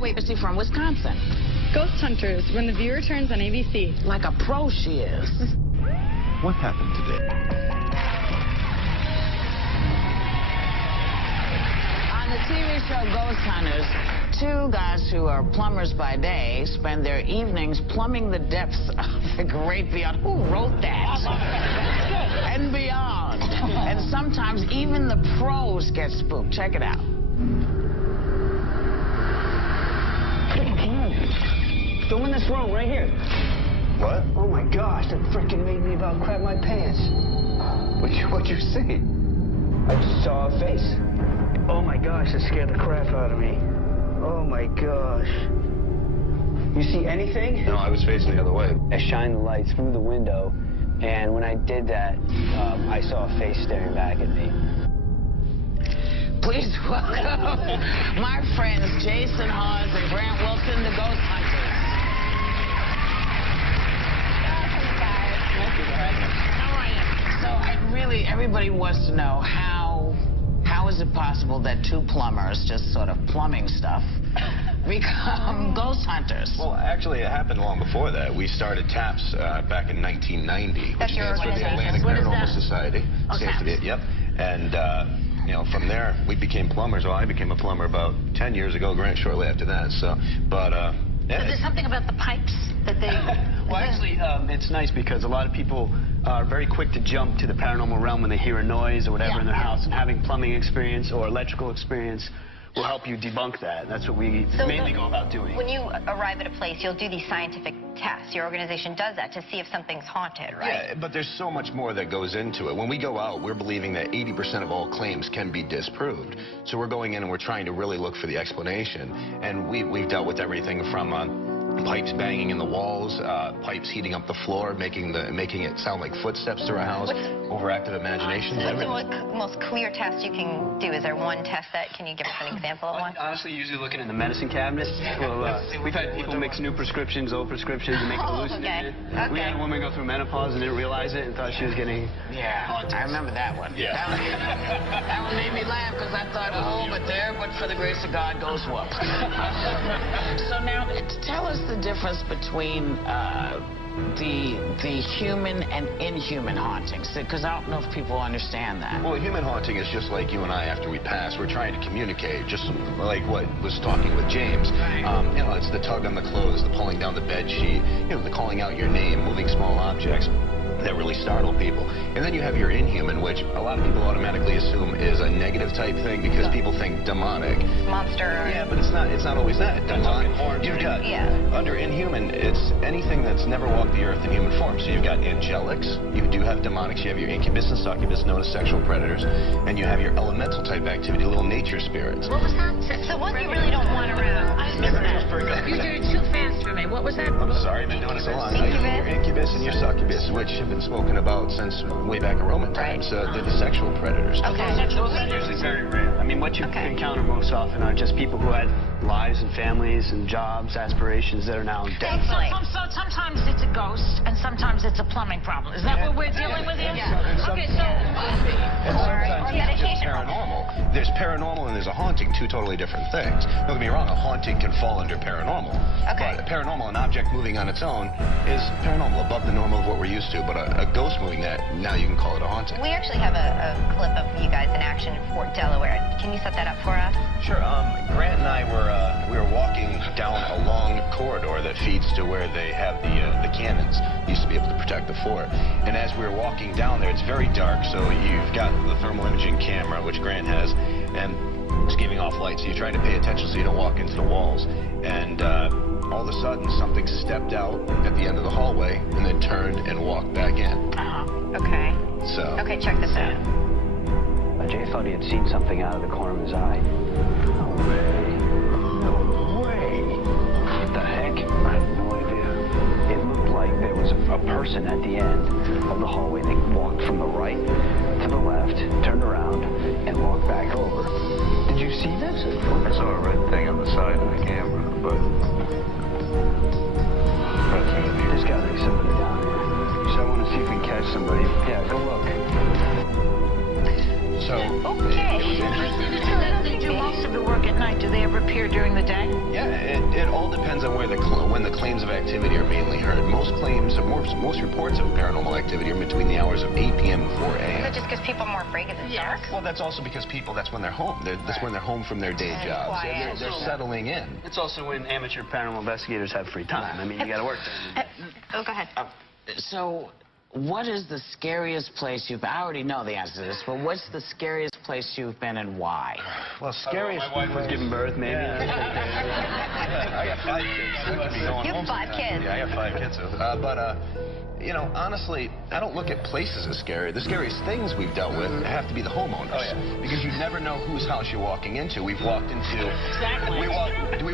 way is she from? Wisconsin. Ghost Hunters, when the viewer turns on ABC. Like a pro she is. What happened today? On the TV show Ghost Hunters, two guys who are plumbers by day spend their evenings plumbing the depths of the great beyond. Who wrote that? And beyond. And sometimes even the pros get spooked. Check it out. Doing this wrong right here. What? Oh my gosh, that frickin' made me about crap my pants. What'd you see? I just saw a face. Oh my gosh, that scared the crap out of me. Oh my gosh. You see anything? No, I was facing the other way. I shined the light through the window, and when I did that, I saw a face staring back at me. Please welcome my friends Jason Hawes and Grant Wilson, the Ghost Hunters. How are you? So everybody wants to know how is it possible that two plumbers, just sort of plumbing stuff, become ghost hunters? Well, actually, it happened long before that. We started TAPS back in 1990, That's which your stands for the organization. Atlantic What is Paranormal that? Society. Oh, Stands for the, TAPS. yep. And you know, from there, we became plumbers. Well, I became a plumber about 10 years ago. Grant shortly after that. So, but So yeah. there's something about the pipes that they... Well, actually, it's nice because a lot of people are very quick to jump to the paranormal realm when they hear a noise or whatever in their house, and having plumbing experience or electrical experience will help you debunk that. That's what we mainly go about doing. When you arrive at a place, you'll do these scientific tests. Your organization does that to see if something's haunted, right? Yeah, but there's so much more that goes into it. When we go out, we're believing that 80% of all claims can be disproved. So we're going in and we're trying to really look for the explanation. And we've dealt with everything from pipes banging in the walls, pipes heating up the floor, making it sound like footsteps through a house, overactive imaginations. What's the most clear test you can do? Is there one test that, can you give us an example of one? Honestly, usually looking in the medicine cabinet. We've had people mix new prescriptions, old prescriptions, and make it hallucinate. Okay. We had a woman go through menopause and didn't realize it and thought she was getting... Yeah, I remember that one. Yeah. That one made me laugh because I thought, oh, but for the grace of God goes what? So now, tell us the difference between the human and inhuman hauntings, because I don't know if people understand that. Well, human haunting is just like you and I after we pass. We're trying to communicate, just like what was talking with James. You know, it's the tug on the clothes, the pulling down the bed sheet, you know, the calling out your name, moving small objects that really startle people. And then you have your inhuman, which a lot of people automatically assume is a negative type thing because people think demonic. Monster. Yeah, but it's not always that. Demonic. You've got, under inhuman, it's anything that's never walked the earth in human form. So you've got angelics, you do have demonics, you have your incubus and succubus, known as sexual predators, and you have your elemental type activity, little nature spirits. What was that? So one you really don't want around. I missed that. You did it too fast for me. What was that? I'm sorry, I've been doing this a long time. Your incubus and your succubus, which have been spoken about since way back in Roman times. They're the sexual predators. Okay. Those are usually very rare. I mean, what you encounter most often are just people who had lives and families and jobs, aspirations that are now dead. So sometimes it's a ghost, and sometimes it's a plumbing problem. Is that what we're dealing with here? Okay, so... And sometimes it's just paranormal. There's paranormal and there's a haunting, two totally different things. Don't get me wrong, a haunting can fall under paranormal. Okay. But paranormal, an object moving on its own, is paranormal, above the normal of what we're used to. But a ghost moving that, now you can call it a haunting. We actually have a clip of you guys in action in Fort Delaware. Can you set that up for us? Sure. Grant and I we were walking down a long corridor that feeds to where they have the cannons. Used to be able to protect the fort. And as we were walking down there, it's very dark, so you've got the thermal imaging camera, which Grant has, and it's giving off light, so you're trying to pay attention so you don't walk into the walls. And all of a sudden, something stepped out at the end of the hallway and then turned and walked back in. Okay. So. Okay, check this out. Jay thought he had seen something out of the corner of his eye. No way. No way. What the heck? I have no idea. It looked like there was a person at the end of the hallway. They walked from the right to the left, turned around, and walked back over. Did you see this? I saw a red thing on the side of the camera, but... There's got to be somebody down here. So I want to see if we can catch somebody. Yeah, go look. So, Okay. They do most of the work at night. Do they ever appear during the day? yeah, depends on when the claims of activity are mainly heard. Most reports of paranormal activity are between the hours of 8 p.m. and 4 a.m. Is it just because people are more afraid because it's dark? Well, that's also because that's when they're home. That's when they're home from their day jobs. Quiet. They're settling in. It's also when amateur paranormal investigators have free time. I mean, you got to work there. Oh, go ahead. So, what is the scariest place you've been? I already know the answer to this, but what's the scariest place you've been and why? Well, scariest. My wife was giving birth, maybe. I got 5 kids. I could be going You home have 5 sometime. kids. Yeah, I got 5 kids. You know, honestly, I don't look at places as scary. The scariest things we've dealt with have to be the homeowners. Oh, yeah. Because you never know whose house you're walking into. We've walked into... Exactly. We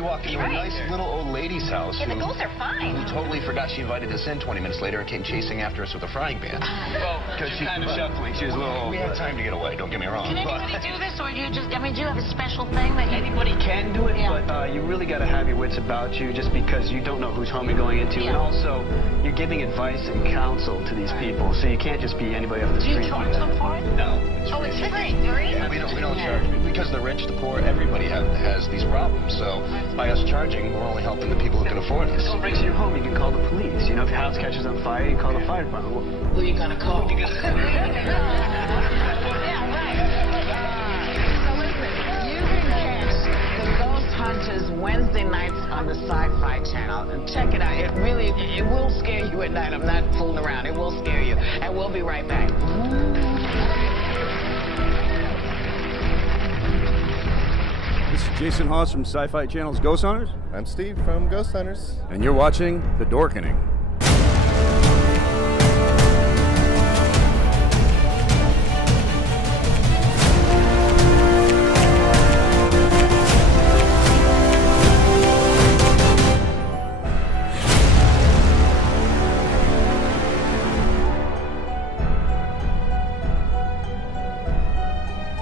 walked into a nice little old lady's house Yeah, the ghosts are fine. who totally forgot she invited us in 20 minutes later and came chasing after us with a frying pan. Well, because she's kind of shuffling. She was a little... We had time to get away, don't get me wrong. Can anybody do this, or do you just, I mean, do you have a special thing that you... Anybody can do it, Yeah. but you really got to have your wits about you just because you don't know whose home you're going into. Yeah. And also, you're giving advice and counsel to these people, so you can't just be anybody off the Do you street. charge them for it? No. Oh, it's free. Yeah, we don't charge. Because the rich, the poor, everybody has these problems. So by us charging, we're only helping the people who can afford If this. someone breaks in your home, you can call the police. You know, if your house catches on fire, you call the fire department. Who are you gonna call? Yeah, right. So listen, you can catch the Ghost Hunters Wednesday nights on the Sci-Fi Channel. And check it out. It will scare you at night. I'm not fooling around. It will scare you. And we'll be right back. This is Jason Hawes from Sci-Fi Channel's Ghost Hunters, I'm Steve from Ghost Hunters. and you're watching The Dorkening.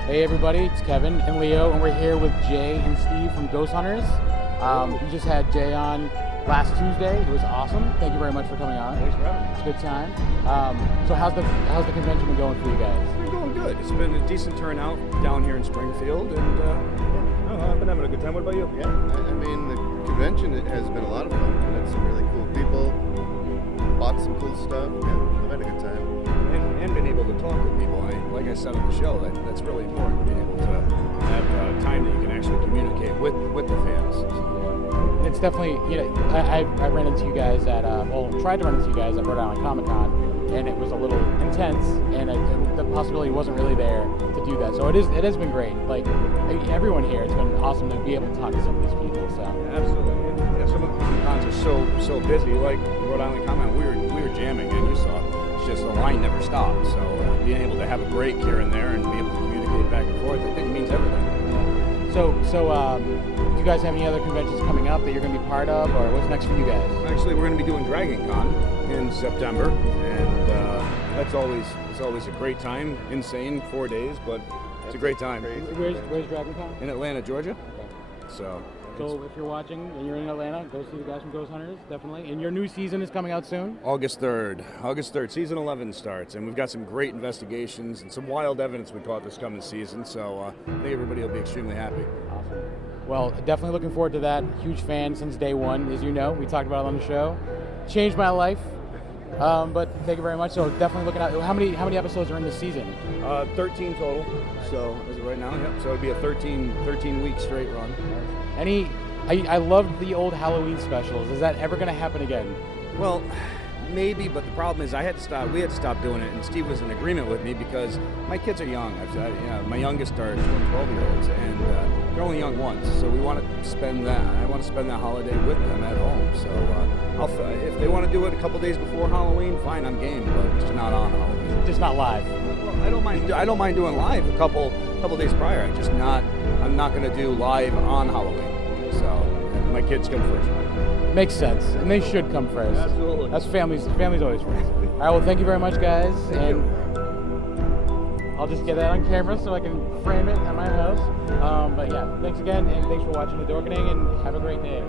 Hey everybody, it's Kevin and Leo, and we're here with Jay and Steve from Ghost Hunters. We just had Jay on last Tuesday. It was awesome. Thank you very much for coming on. Thanks for having me. It's a good time. So how's the convention been going for you guys? It's been going good. It's been a decent turnout down here in Springfield, and I've been having a good time. What about you? Yeah, I mean, the convention has been a lot of fun. We met some really cool people, bought some cool stuff. Yeah, I've had a good time. And been able to talk with people. Like I said on the show, that's really important, being able to have time that you can actually communicate with the fans. And it's definitely, you know, I ran into you guys at, tried to run into you guys at Rhode Island Comic Con, and it was a little intense, and the possibility wasn't really there to do that. So it has been great. Like, everyone here, it's been awesome to be able to talk to some of these people. So Absolutely. And, some of the cons are so busy. Like Rhode Island Comic Con, we were jamming, and you saw it's just the line never stopped. So being able to have a break here and there and be able to communicate back and forth, I think means everything. So do you guys have any other conventions coming up that you're going to be part of, or what's next for you guys? Actually, we're going to be doing Dragon Con in September, and it's always a great time. Insane, 4 days, but it's a great time. Where's Dragon Con? In Atlanta, Georgia. Okay. So if you're watching and you're in Atlanta, go see the guys from Ghost Hunters, definitely. And your new season is coming out soon? August 3rd, season 11 starts, and we've got some great investigations and some wild evidence we caught this coming season, so I think everybody will be extremely happy. Awesome. Well, definitely looking forward to that. Huge fan since day one, as you know. We talked about it on the show. Changed my life, but thank you very much. So definitely looking at, how many episodes are in this season? 13 total, so as of right now, yep. So it'd be a 13-week straight run. I loved the old Halloween specials. Is that ever going to happen again? Well, maybe, but the problem is we had to stop doing it, and Steve was in agreement with me because my kids are young. My youngest are 12-year-olds, and they're only young once, so I want to spend that holiday with them at home. So if they want to do it a couple days before Halloween, fine, I'm game, but just not on Halloween. Just not live. Well, I don't mind doing live a couple days prior. I'm not going to do live on Halloween. So my kids come first. Makes sense, and they should come first. Absolutely. That's family's always first. All right, well, thank you very much, guys. Thank you. I'll just get that on camera so I can frame it at my house. But yeah, thanks again, and thanks for watching The Dorkening, and have a great day.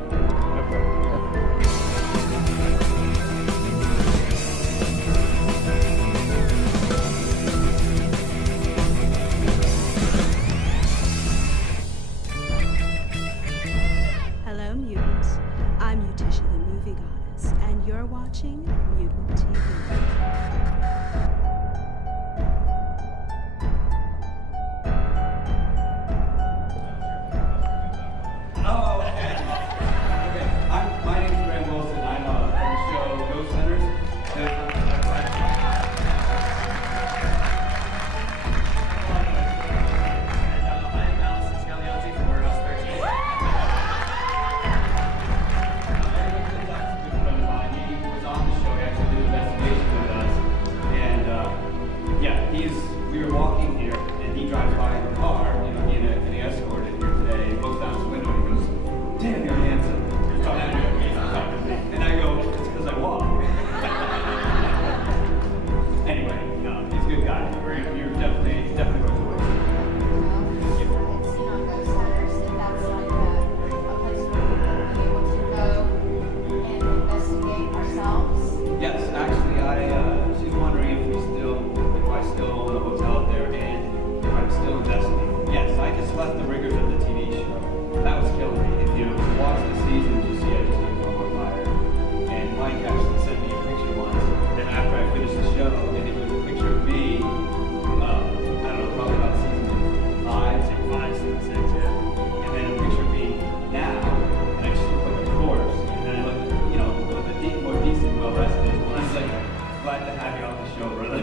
Hello, mutants. I'm and you're watching Mutant TV. Oh, okay. My name is Graham Wilson. I'm from the show Ghost Hunters. We were walking here, and he drives by in the car, he and he escorted here today. He looks down his window and he goes, "Damn, you're handsome." And I go, "It's because I walk." Anyway, he's a good guy. You're definitely worth the wait. It's seen on Ghost Hunters, and that's like a place where we'll be able to go and investigate ourselves. Yes, actually, she's wondering if I still own a hotel up there and if I'm still investing. Yes, I just left the rigors of the TV show. That was killing me. If you watch the season, you see I just became more fire. And Mike actually sent me a picture once, and after I finished the show, and it was a picture of me, I don't know, probably about season 5, season 6, yeah. And then a picture of me now, and I just look like a corpse. And then I look, more decent, well rested. And I was like, glad to have you on the show, brother.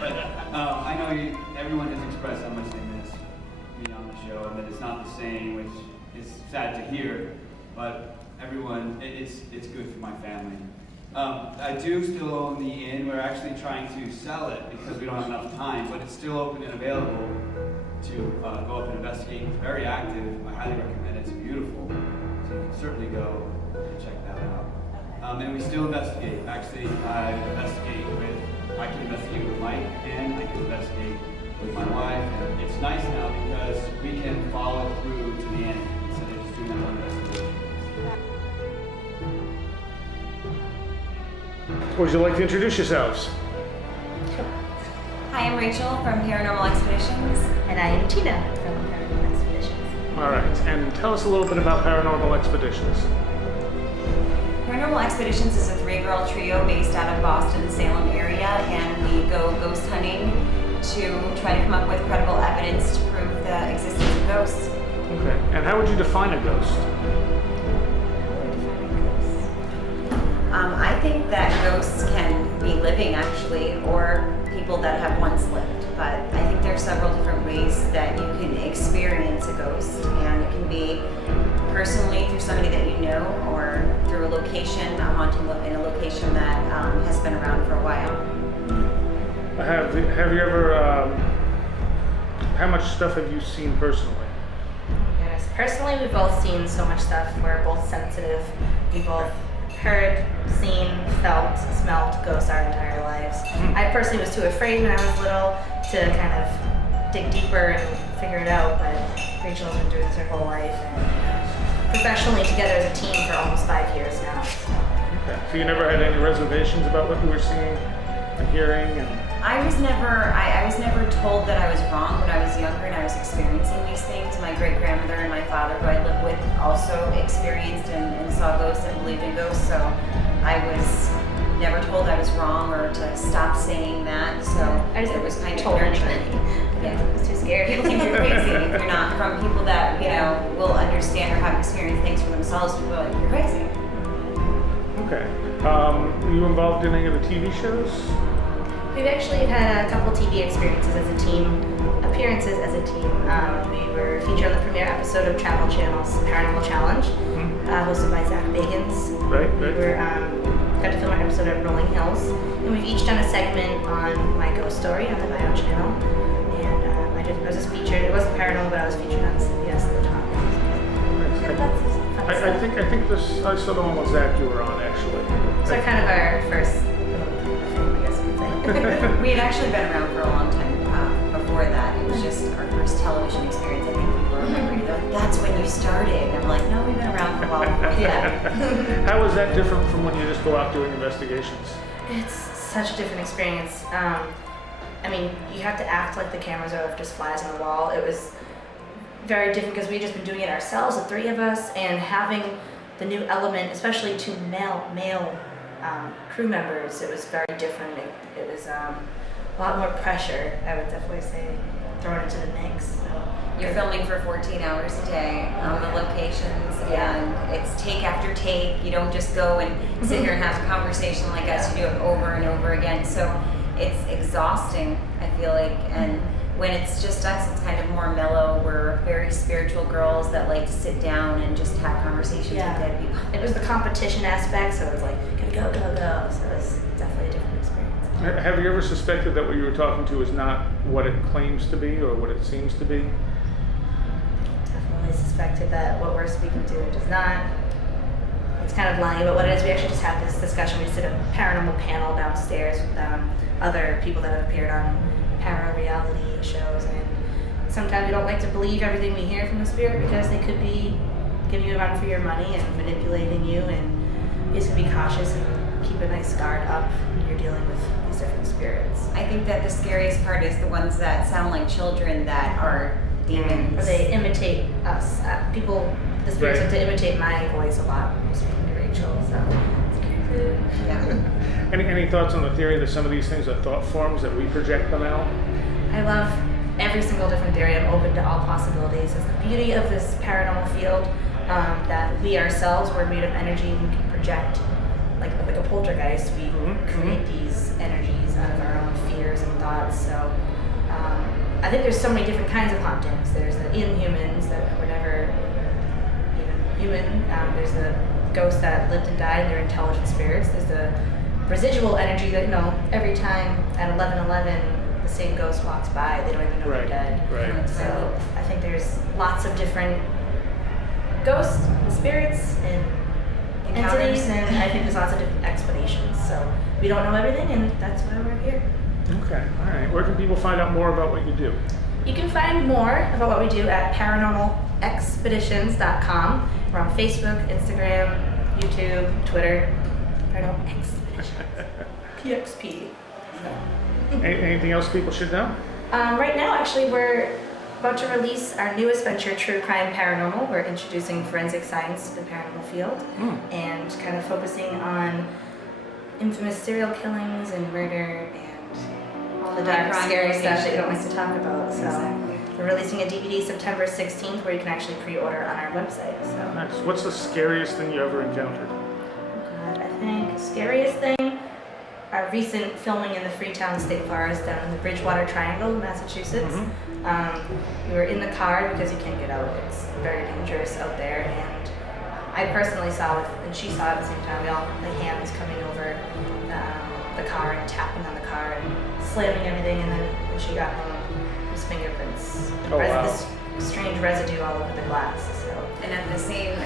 But I know everyone has expressed how much they miss me on the show, and that it's not the same, which is sad to hear. But everyone, it's good for my family. I do still own the inn. We're actually trying to sell it because we don't have enough time, but it's still open and available to go up and investigate. It's very active. I highly recommend it. It's beautiful. So you can certainly go and check that out. And we still investigate. Actually, I can investigate with Mike, and I can investigate with my wife. And it's nice now because we can follow it through to the end instead of just doing that one investigation. Would you like to introduce yourselves? Hi, I'm Rachel from Paranormal Expeditions. And I am Tina from Paranormal Expeditions. All right, and tell us a little bit about Paranormal Expeditions. Paranormal Expeditions is a 3-girl trio based out of Boston, Salem area, and we go ghost hunting to try to come up with credible evidence to prove the existence of ghosts. Okay, and how would you define a ghost? I think that ghosts can be living, actually, or people that have once lived. But I think there are several different ways that you can experience a ghost, and it can be personally through somebody that you know, or through a location, a haunting in a location that has been around for a while. Have you ever? How much stuff have you seen personally? Yes, personally, we've both seen so much stuff. We're both sensitive. We both heard, seen, felt, smelled ghosts our entire lives. I personally was too afraid when I was little to kind of dig deeper and figure it out, but Rachel's been doing this her whole life, and professionally together as a team for almost 5 years now. Okay. So you never had any reservations about what you were seeing and hearing? I was never told that I was wrong when I was younger and I was experiencing these things. My great-grandmother and my father, who I lived with, also experienced and saw ghosts and believed in ghosts, so I was never told I was wrong or to stop saying that, so it was kind of nurturing. Yeah, I was too scared. People think you're crazy if you're not from people that, will understand or have experienced things for themselves. People are like, you're crazy. Okay. Were you involved in any of the TV shows? We've actually had a couple TV experiences as a team, appearances as a team. We were featured on the premiere episode of Travel Channel's Paranormal Challenge, hosted by Zach Bagans. Right. We got to film our episode at Rolling Hills, and we've each done a segment on My Ghost Story on the I.O.T.U channel. And I was just featured. It wasn't paranormal, but I was featured on CBS at the time. I think this. I saw the one with Zach you were on actually. So kind of our first film, I guess you could say. We had actually been around for a long time before that. It was just our first television experience. I think people remember you. That's when you started. And I'm like, no, we've been around for a while before that. How is that different from when you just go out doing investigations? It's such a different experience. I mean, you have to act like the cameras are just flies on the wall. It was very different because we had just been doing it ourselves, the three of us, and having the new element, especially to male crew members, it was very different. It was a lot more pressure, I would definitely say, thrown into the mix. So. You're filming for 14 hours a day on the locations, and it's take after take. You don't just go and sit here and have a conversation like us. You do it over and over again. So it's exhausting, I feel like. And when it's just us, it's kind of more mellow. We're very spiritual girls that like to sit down and just have conversations with dead people. It was the competition aspect, so it was like, gotta go. So it was definitely a different experience. Have you ever suspected that what you were talking to is not what it claims to be or what it seems to be? Definitely suspected that what we're speaking to does not. It's kind of lying about what it is. We actually just had this discussion. We just did a paranormal panel downstairs with other people that have appeared on para-reality shows, and sometimes we don't like to believe everything we hear from the spirit because they could be giving you a run for your money and manipulating you, and you just have to be cautious and keep a nice guard up when you're dealing with these different spirits. I think that the scariest part is the ones that sound like children that are demons. Or they imitate us. The spirits have to imitate my voice a lot, especially Rachel, so it's creepy. Yeah. Any thoughts on the theory that some of these things are thought forms, that we project them out? I love every single different theory. I'm open to all possibilities. It's the beauty of this paranormal field that we ourselves, we're made of energy, and we can project, like a poltergeist, we create these energies out of our own fears and thoughts. So I think there's so many different kinds of hauntings. There's the inhumans that were never even human. There's the ghosts that lived and died and they're intelligent spirits. There's the residual energy that, every time at 11:11 the same ghost walks by, they don't even know they're dead. Right. So I think there's lots of different ghosts, spirits, and entities, and I think there's lots of different explanations. So we don't know everything, and that's why we're here. Okay, all right. Where can people find out more about what you do? You can find more about what we do at paranormalexpeditions.com. We're on Facebook, Instagram, YouTube, Twitter. Paranormal Expeditions. PXP. Anything else people should know? Right now, actually, we're about to release our newest venture, True Crime Paranormal. We're introducing forensic science to the paranormal field and kind of focusing on infamous serial killings and murder and all the dark, scary stuff that you don't like to talk about. So we're releasing a DVD September 16th where you can actually pre-order on our website. So. Nice. What's the scariest thing you ever encountered? Oh God, I think scariest thing, our recent filming in the Freetown State Forest down in the Bridgewater Triangle, Massachusetts. We were in the car because you can't get out. It's very dangerous out there, and I personally saw it, and she saw it at the same time. We all the hands coming over the car and tapping on the car and slamming everything, and then when she got home, his fingerprints, this strange residue all over the glass. So. And at the same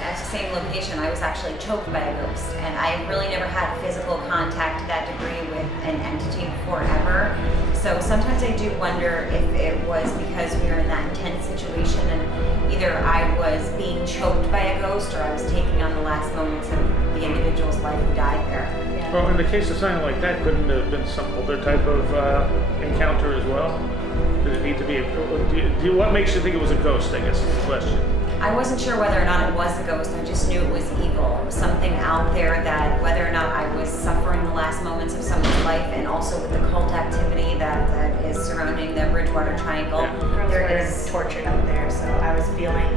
location, I was actually choked by a ghost, and I really never had physical contact to that degree with an entity before ever. So sometimes I do wonder if it was because we were in that intense situation, and either I was being choked by a ghost or I was taking on the last moments of the individual's life who died there. Yeah. Well, in the case of something like that, couldn't it have been some other type of encounter as well? Did it need to be what makes you think it was a ghost, I guess is the question. I wasn't sure whether or not it was a ghost. I just knew it was evil. It was something out there that whether or not I was suffering the last moments of someone's life, and also with the cult activity that is surrounding the Bridgewater Triangle. There is tortured out there, so I was feeling,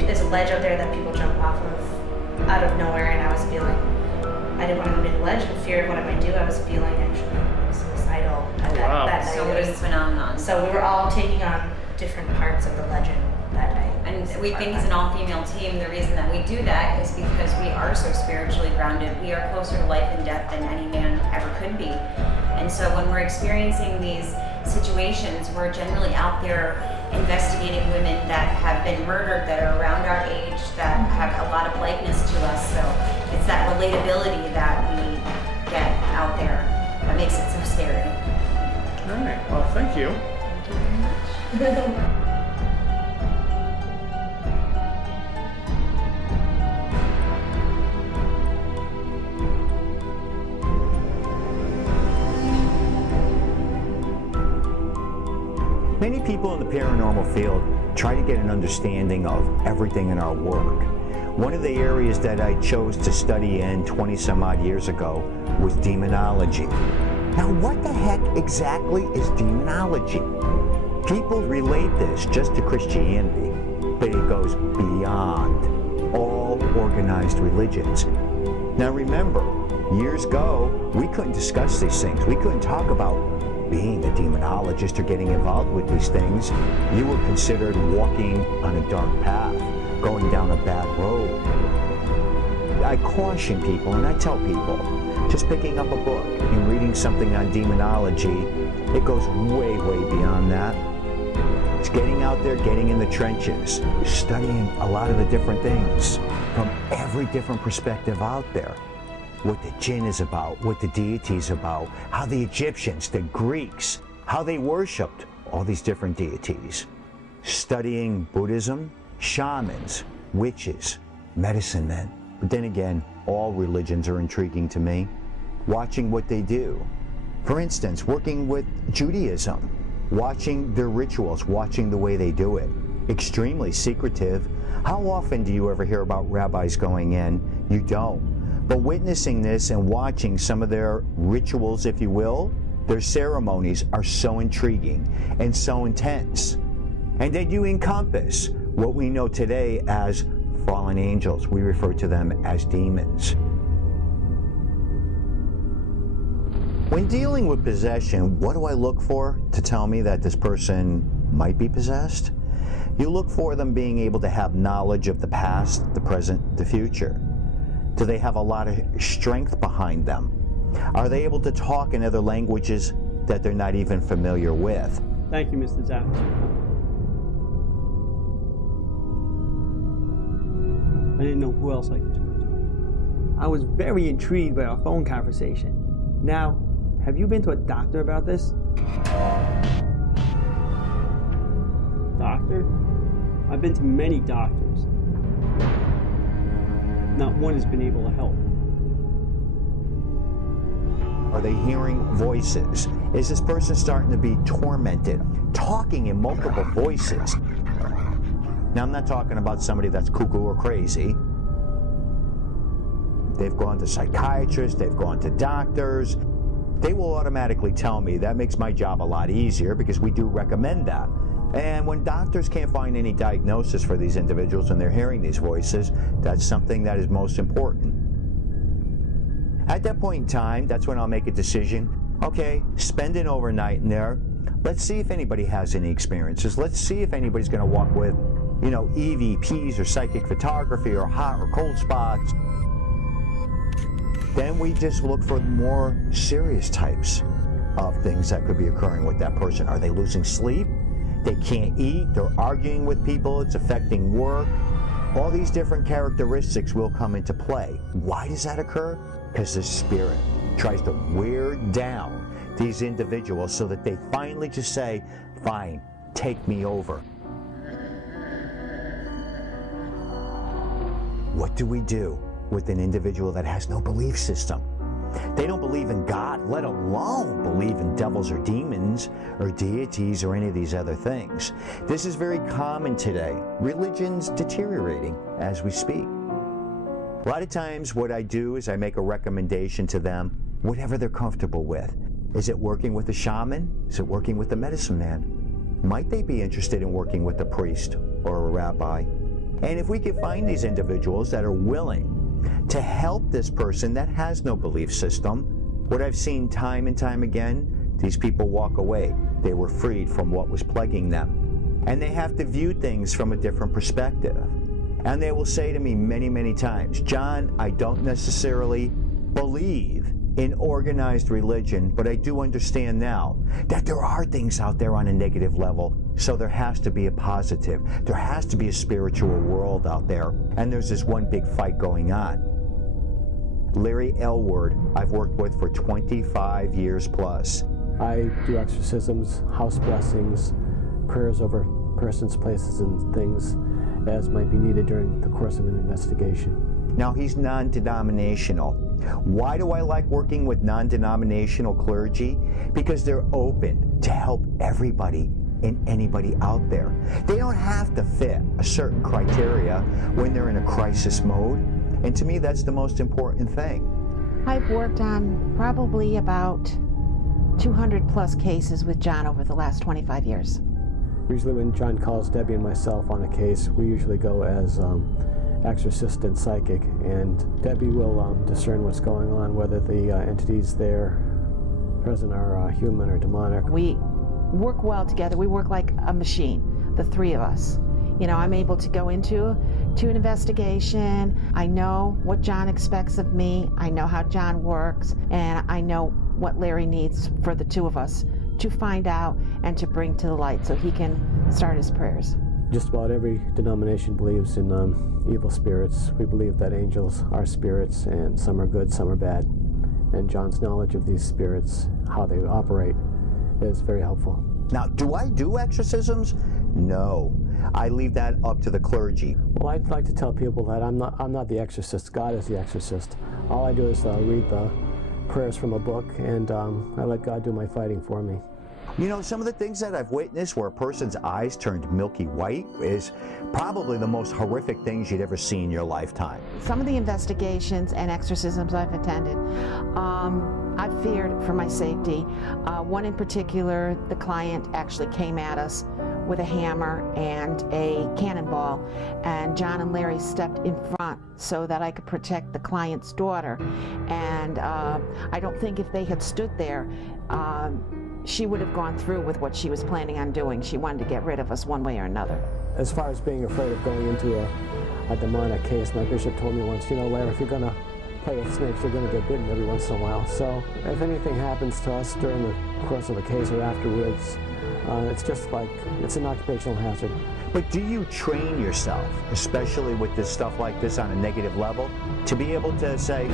there's a ledge out there that people jump off of out of nowhere, and I was feeling, I didn't want to go to the ledge in fear of what it might do. I was feeling actually suicidal that night. So it was a phenomenon. So we were all taking on different parts of the legend that night. And we think as an all-female team, the reason that we do that is because we are so spiritually grounded. We are closer to life and death than any man ever could be. And so when we're experiencing these situations, we're generally out there investigating women that have been murdered, that are around our age, that have a lot of likeness to us. So it's that relatability that we get out there that makes it so scary. All right. Well, thank you. Thank you very much. Many people in the paranormal field try to get an understanding of everything in our work. One of the areas that I chose to study in 20 some odd years ago was demonology. Now, what the heck exactly is demonology? People relate this just to Christianity, but it goes beyond all organized religions. Now remember, years ago, we couldn't discuss these things. We couldn't talk about being a demonologist or getting involved with these things. You were considered walking on a dark path, going down a bad road. I caution people and I tell people, just picking up a book and reading something on demonology, it goes way, way beyond that. It's getting out there, getting in the trenches, studying a lot of the different things from every different perspective out there. What the jinn is about, what the deity is about, how the Egyptians, the Greeks, how they worshipped all these different deities. Studying Buddhism, shamans, witches, medicine men. But then again, all religions are intriguing to me. Watching what they do. For instance, working with Judaism, watching their rituals, watching the way they do it. Extremely secretive. How often do you ever hear about rabbis going in? You don't. But witnessing this and watching some of their rituals, if you will, their ceremonies are so intriguing and so intense. And they do encompass what we know today as fallen angels. We refer to them as demons. When dealing with possession, what do I look for to tell me that this person might be possessed? You look for them being able to have knowledge of the past, the present, the future. Do they have a lot of strength behind them? Are they able to talk in other languages that they're not even familiar with? Thank you, Mr. Zaffis. I didn't know who else I could turn to. I was very intrigued by our phone conversation. Now, have you been to a doctor about this? Doctor? I've been to many doctors. Not one has been able to help. Are they hearing voices? Is this person starting to be tormented, talking in multiple voices? Now, I'm not talking about somebody that's cuckoo or crazy. They've gone to psychiatrists, they've gone to doctors. They will automatically tell me. That makes my job a lot easier because we do recommend that. And when doctors can't find any diagnosis for these individuals and they're hearing these voices, that's something that is most important. At that point in time, that's when I'll make a decision. Okay, spend an overnight in there. Let's see if anybody has any experiences. Let's see if anybody's going to walk with, EVPs or psychic photography or hot or cold spots. Then we just look for more serious types of things that could be occurring with that person. Are they losing sleep? They can't eat, they're arguing with people, it's affecting work. All these different characteristics will come into play. Why does that occur? Because the spirit tries to wear down these individuals so that they finally just say, fine, take me over. What do we do with an individual that has no belief system? They don't believe in God, let alone believe in devils or demons or deities or any of these other things. This is very common today. Religion's deteriorating as we speak. A lot of times what I do is I make a recommendation to them, whatever they're comfortable with. Is it working with a shaman? Is it working with a medicine man? Might they be interested in working with a priest or a rabbi? And if we can find these individuals that are willing to help this person that has no belief system, what I've seen time and time again, these people walk away. They were freed from what was plaguing them. And they have to view things from a different perspective. And they will say to me many, many times, John, I don't necessarily believe in organized religion, but I do understand now that there are things out there on a negative level, so there has to be a positive. There has to be a spiritual world out there, and there's this one big fight going on. Larry Elward, I've worked with for 25 years plus. I do exorcisms, house blessings, prayers over persons, places, and things as might be needed during the course of an investigation. Now, he's non-denominational. Why do I like working with non-denominational clergy? Because they're open to help everybody in anybody out there. They don't have to fit a certain criteria when they're in a crisis mode. And to me, that's the most important thing. I've worked on probably about 200 plus cases with John over the last 25 years. Usually when John calls Debbie and myself on a case, we usually go as exorcist and psychic, and Debbie will discern what's going on, whether the entities there present are human or demonic. We work well together. We work like a machine, the three of us. You know, I'm able to go into an investigation. I know what John expects of me. I know how John works, and I know what Larry needs for the two of us to find out and to bring to the light so he can start his prayers. Just about every denomination believes in evil spirits. We believe that angels are spirits, and some are good, some are bad. And John's knowledge of these spirits, how they operate, is very helpful. Now, do I do exorcisms? No. I leave that up to the clergy. Well, I'd like to tell people that I'm not the exorcist. God is the exorcist. All I do is read the prayers from a book, and I let God do my fighting for me. You know, some of the things that I've witnessed where a person's eyes turned milky white is probably the most horrific things you'd ever see in your lifetime. Some of the investigations and exorcisms I've attended, I've feared for my safety. One in particular, the client actually came at us with a hammer and a cannonball, and John and Larry stepped in front so that I could protect the client's daughter. And I don't think if they had stood there, she would have gone through with what she was planning on doing. She wanted to get rid of us one way or another. As far as being afraid of going into a demonic case, my bishop told me once, you know, Larry, if you're going to play with snakes, you're going to get bitten every once in a while. So if anything happens to us during the course of a case or afterwards, it's just like, it's an occupational hazard. But do you train yourself, especially with this stuff like this on a negative level, to be able to say,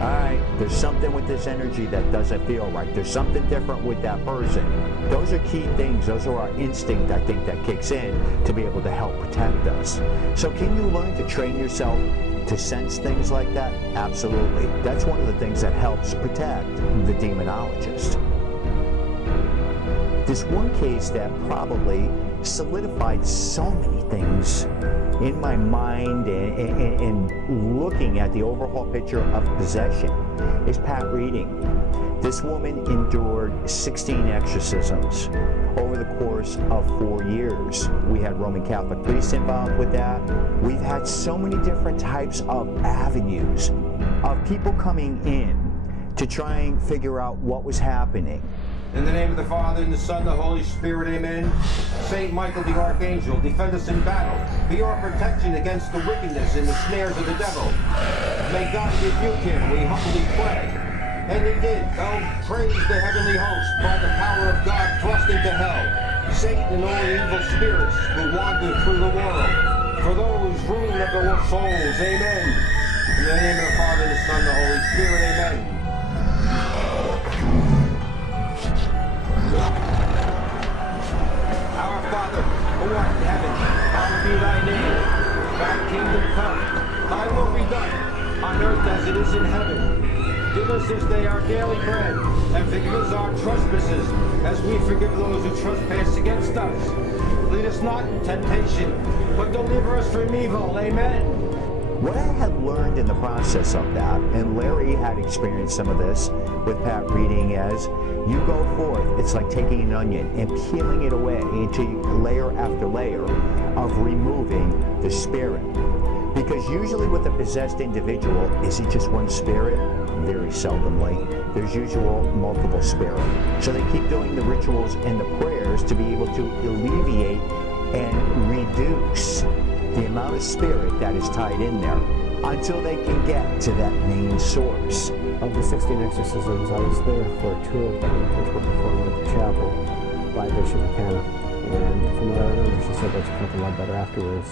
all right, there's something with this energy that doesn't feel right. There's something different with that person. Those are key things. Those are our instinct, I think, that kicks in to be able to help protect us. So can you learn to train yourself to sense things like that? Absolutely. That's one of the things that helps protect the demonologist. This one case that probably solidified so many things in my mind and looking at the overall picture of possession is Pat Reading. This woman endured 16 exorcisms over the course of 4 years. We had Roman Catholic priests involved with that. We've had so many different types of avenues of people coming in to try and figure out what was happening. In the name of the Father, and the Son, and the Holy Spirit, amen. Saint Michael the Archangel, defend us in battle. Be our protection against the wickedness and the snares of the devil. May God rebuke him, we humbly pray. And he did. Oh, praise the heavenly host, by the power of God thrust into hell. Satan and all evil spirits who wander through the world. For those ruling of the souls, amen. In the name of the Father, the Son, and the Holy Spirit, amen. Our Father, who art in heaven, hallowed be thy name. Thy kingdom come, thy will be done, on earth as it is in heaven. Give us this day our daily bread, and forgive us our trespasses, as we forgive those who trespass against us. Lead us not in temptation, but deliver us from evil. Amen. What I had learned in the process of that, and Larry had experienced some of this with Pat Reading, as you go forth, it's like taking an onion and peeling it away into layer after layer of removing the spirit. Because usually with a possessed individual, is it just one spirit? Very seldomly. There's usually multiple spirits. So they keep doing the rituals and the prayers to be able to alleviate and reduce the amount of spirit that is tied in there until they can get to that main source. Of the 16 exorcisms, I was there for 2 of them, which were performed at the chapel by Bishop McKenna. And from what I remember, she said that she felt a lot better afterwards.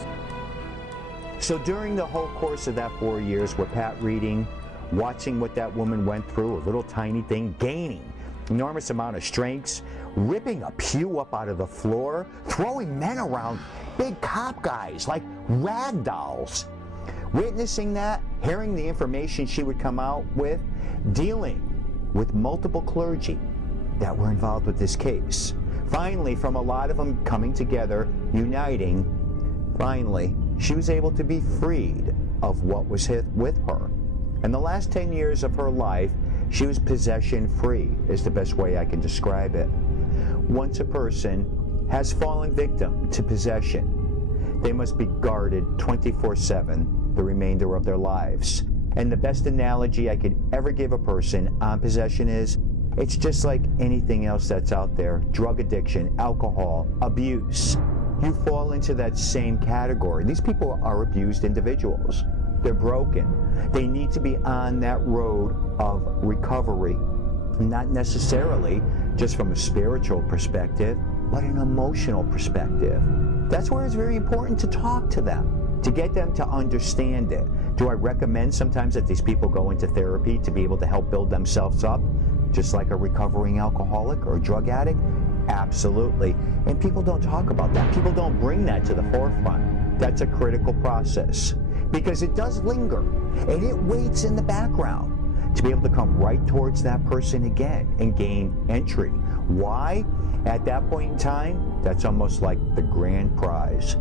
So during the whole course of that 4 years with Pat Reading, watching what that woman went through, a little tiny thing, gaining enormous amount of strengths, ripping a pew up out of the floor, throwing men around, big cop guys like rag dolls. Witnessing that, hearing the information she would come out with, dealing with multiple clergy, that were involved with this case. Finally, from a lot of them coming together, uniting, finally, she was able to be freed of what was with her. In the last 10 years of her life, she was possession-free, is the best way I can describe it. Once a person has fallen victim to possession, they must be guarded 24/7 the remainder of their lives. And the best analogy I could ever give a person on possession is, it's just like anything else that's out there. Drug addiction, alcohol, abuse. You fall into that same category. These people are abused individuals. They're broken. They need to be on that road of recovery, not necessarily just from a spiritual perspective, but an emotional perspective. That's where it's very important to talk to them, to get them to understand it. Do I recommend sometimes that these people go into therapy to be able to help build themselves up, just like a recovering alcoholic or a drug addict? Absolutely. And people don't talk about that. People don't bring that to the forefront. That's a critical process because it does linger and it waits in the background to be able to come right towards that person again and gain entry. Why? At that point in time, that's almost like the grand prize.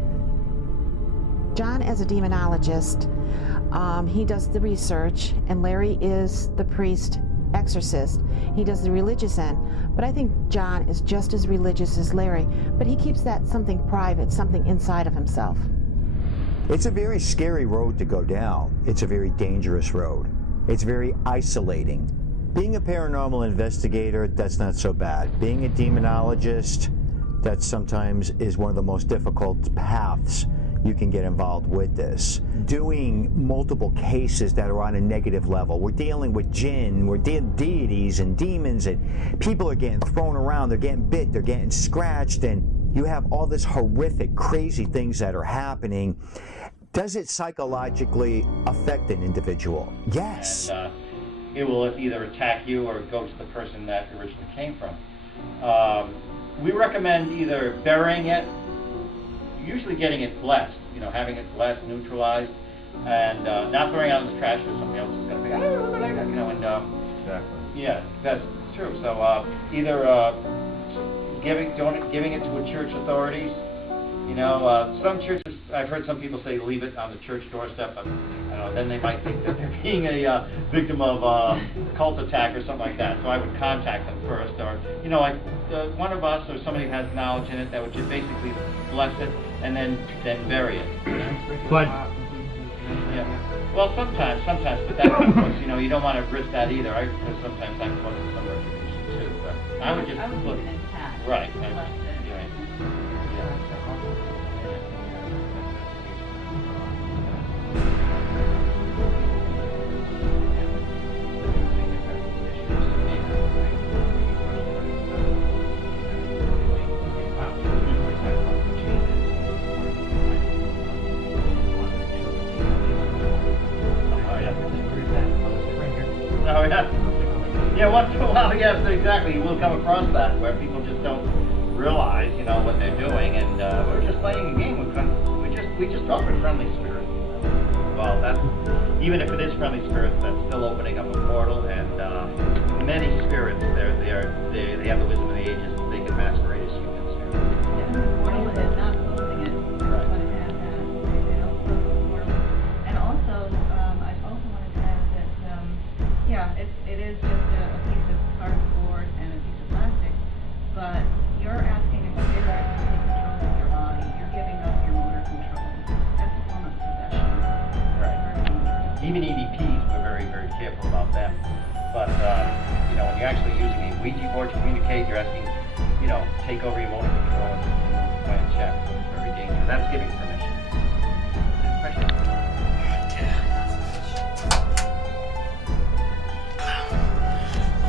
John, as a demonologist, he does the research, and Larry is the priest exorcist. He does the religious end, but I think John is just as religious as Larry, but he keeps that something private, something inside of himself. It's a very scary road to go down. It's a very dangerous road. It's very isolating. Being a paranormal investigator, that's not so bad. Being a demonologist, that sometimes is one of the most difficult paths you can get involved with this. Doing multiple cases that are on a negative level. We're dealing with jinn, we're dealing with deities and demons, and people are getting thrown around, they're getting bit, they're getting scratched, and you have all this horrific, crazy things that are happening. Does it psychologically affect an individual? Yes. And, it will either attack you or go to the person that originally came from. We recommend either burying it, usually getting it blessed, having it blessed, neutralized, and not throwing it out in the trash because somebody else is going to be, Exactly. Yeah, that's true. So either giving it to a church authorities. Some churches, I've heard some people say leave it on the church doorstep, but then they might think that they're being a victim of a cult attack or something like that. So I would contact them first, or one of us or somebody who has knowledge in it that would just basically bless it and then bury it. But well, sometimes, but that of course, you don't want to risk that either, right? Because sometimes that causes some retribution too. But I would just look. Right. Oh, yeah. Yeah, once in a while, yes, exactly. You will come across that where people just don't realize, what they're doing, and we're just playing a game. We just talk with friendly spirits. Well, that's, even if it is friendly spirits, that's still opening up a portal, and many spirits, they have the wisdom of the ages. They can masquerade as human spirits. Portal is not closing it, but it has that. And also, I also wanted to add that, it is just a piece of cardboard and a piece of plastic, but you're asking a spirit to take control of your body. You're giving up your motor control. That's a form of possession. Right. Even EVPs, we're very, very careful about them. But, when you're actually using a Ouija board to communicate, you're asking, take over your motor control and try and check. So it's very dangerous. That's giving permission.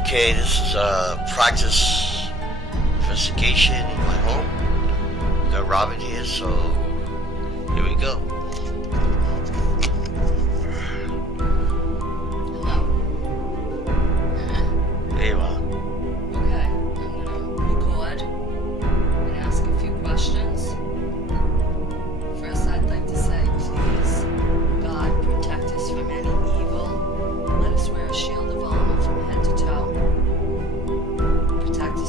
Okay, this is practice investigation in my home. We got Robin here, so here we go. There you are. Okay, I'm gonna record and ask a few questions. First, I'd like to say, please, God, protect us from any evil. Let us wear a shield of armor from head to toe. Protect us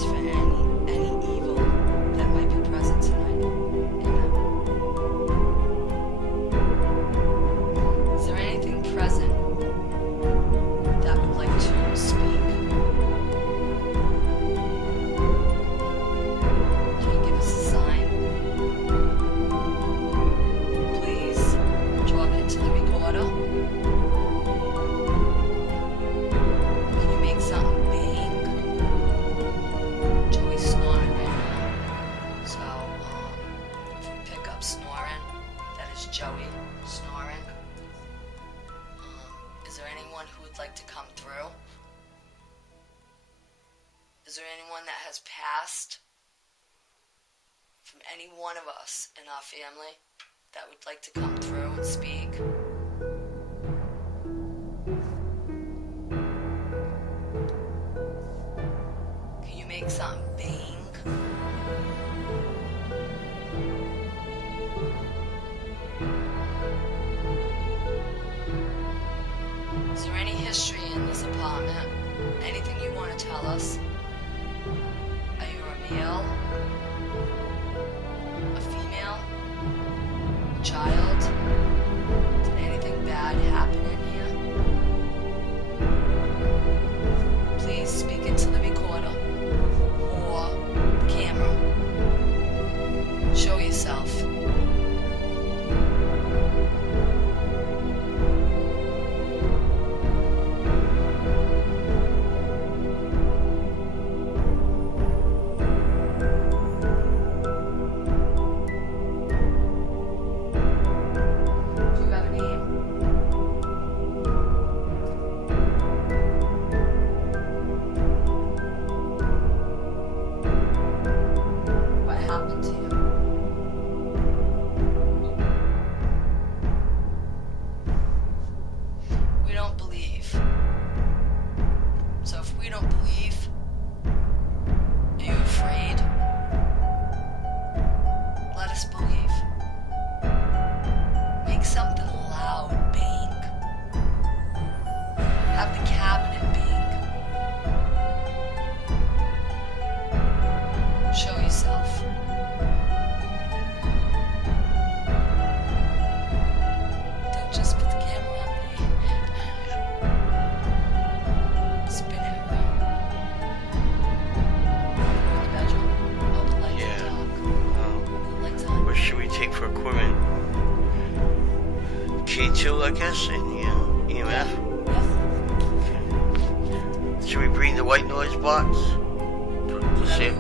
anyone that has passed from any one of us in our family that would like to come through and speak. Can you make something bang? Is there any history in this apartment? Anything you want to tell us? Are you a male? A female? A child? Did anything bad happen in here? Please speak into the recorder or the camera. Show yourself. I guess, in the EMF. Should we bring the white noise box? To see it?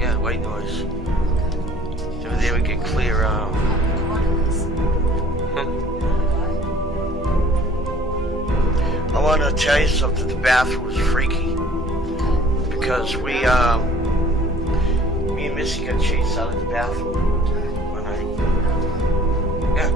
Yeah, white noise. So there we get clear. I want to tell you something. The bathroom was freaky because me and Missy got chased out of the bathroom one night. Yeah.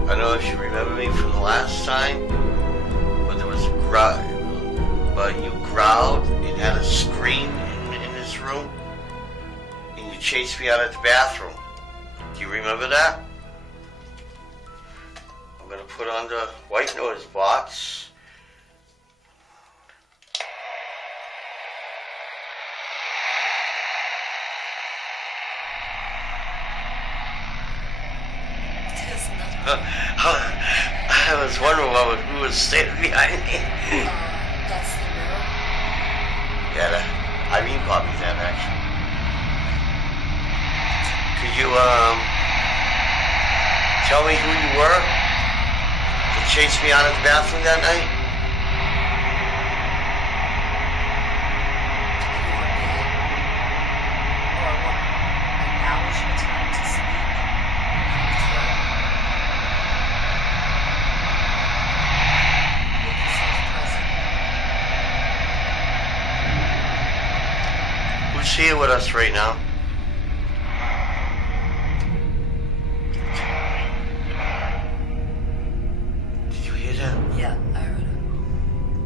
I don't know if you remember me from the last time, but there was a growl, but you growled and had a scream in this room, and you chased me out of the bathroom. Do you remember that? I'm gonna put on the white noise box. I was wondering who was standing behind me. That's the mirror. Yeah, Irene bought me that actually. Could you tell me who you were that chased me out of the bathroom that night? Now is your time to speak. Who's here with us right now? Did you hear that? Yeah, I heard it.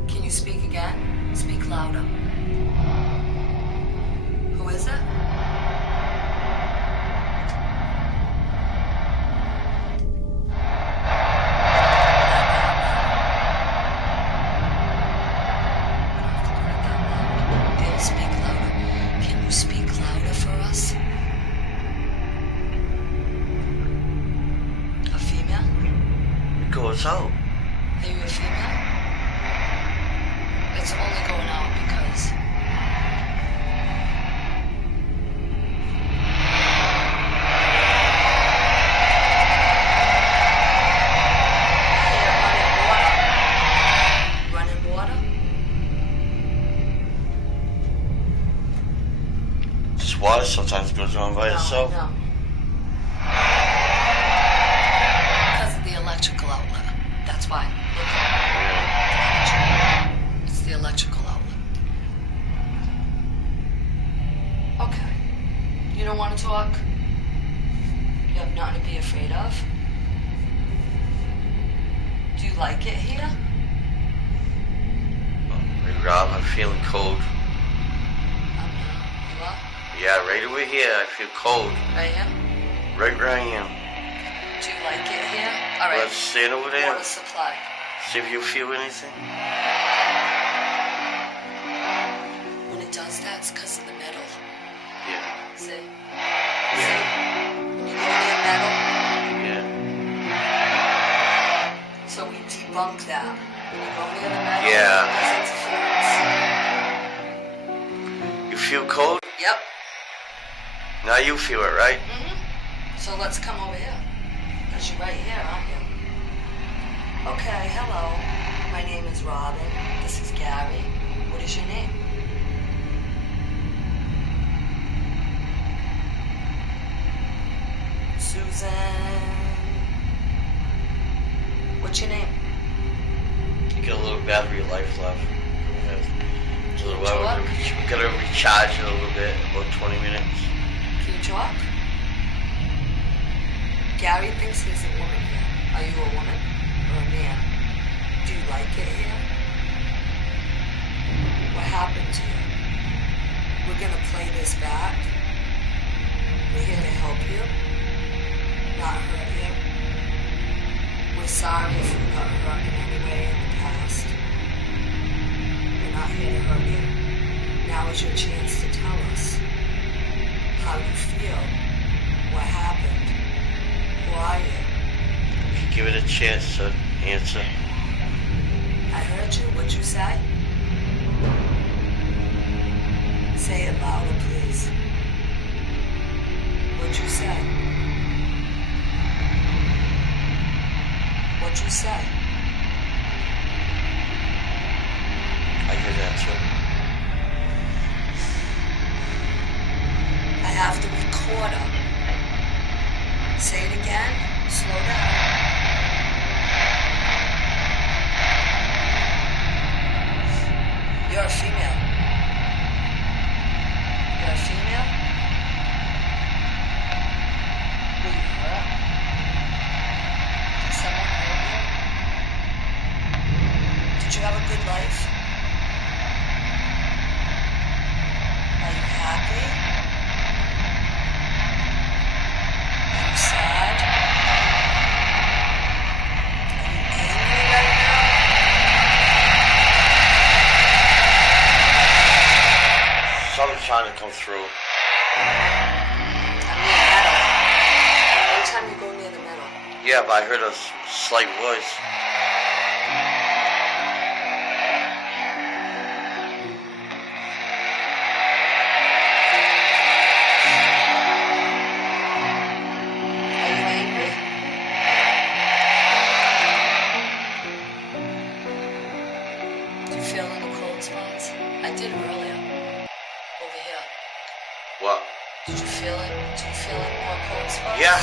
Can you speak again? Speak louder. Who is it? Goes out. Are you a female? It's only going out because running water. water sometimes goes on by itself. No. Because of the electrical outlet. That's why. Look. It's the electrical outlet. Okay. You don't want to talk? You have nothing to be afraid of? Do you like it here? Hey, Rob, I'm feeling cold. You are? Yeah, right over here, I feel cold. Right here? Right where I am. Do you like it here? All right. Let's stand over there. Water supply. See if you feel anything. When it does that, it's because of the metal. Yeah. See? Yeah. When you go near metal, Yeah. so we debunk that. When you go near the metal, Yeah. there's interference. You feel cold? Yep. Now you feel it, right? So let's come over here. Because you're right here, aren't you? Okay, hello. My name is Robin. This is Gary. What is your name? Susan. What's your name? You got a little battery life left. A little Can you while. talk? We gotta recharge it a little bit, about 20 minutes. Can you talk? Gary thinks there's a woman here. Are you a woman or a man? Do you like it here? What happened to you? We're gonna play this back. We're here to help you, not hurt you. We're sorry if you got hurt in any way in the past. We're not here to hurt you. Now is your chance to tell us how you feel, what happened, who are you? Give it a chance to answer. I heard you. What'd you say? Say it louder, please. What'd you say? What'd you say? I hear that too. I have the recorder. Say it again. Slow down. You're a female. You're a female? Were you hurt? Did someone hurt you? Did you have a good life? Are you happy? Are you sad? Are you angry right now? Something's trying to come through. Every time you go near the metal. Yeah, but I heard a slight voice. Are you angry? Do you feel any cold spots? I did earlier. Over here. What? Did you feel it? Do you feel any more cold spots? Yeah.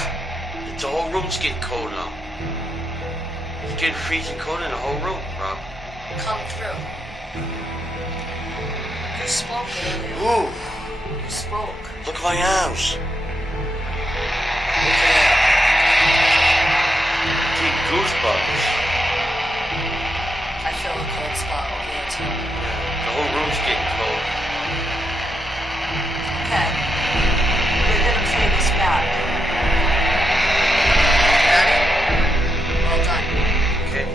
The whole room's getting cold now. It's getting freezing cold in the whole room, Rob. Come through. You spoke earlier. Ooh. You spoke. Look at my arms. Look at that. Deep goosebumps. I feel a cold spot over here too. The whole room's getting cold. Okay. We're gonna play this back. Ready? Well done. Okay.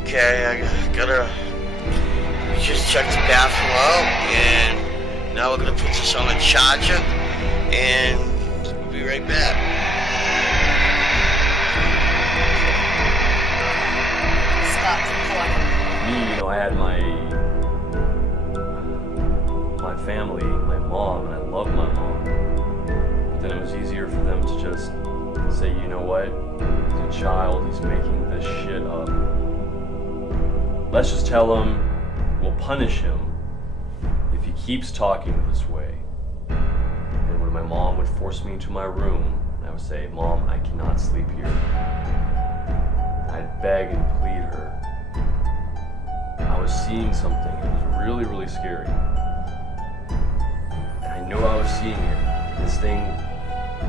Okay, I gotta. We just checked the bathroom out, and now we're gonna put this on a charger, and we'll be right back. Stop recording. Me, I had my family, my mom, and I love my mom. But then it was easier for them to just say, you know what, he's a child, he's making this shit up. Let's just tell him punish him if he keeps talking this way. And when my mom would force me into my room, I would say, Mom, I cannot sleep here. I'd beg and plead her. I was seeing something. It was really, really scary. And I knew I was seeing it. This thing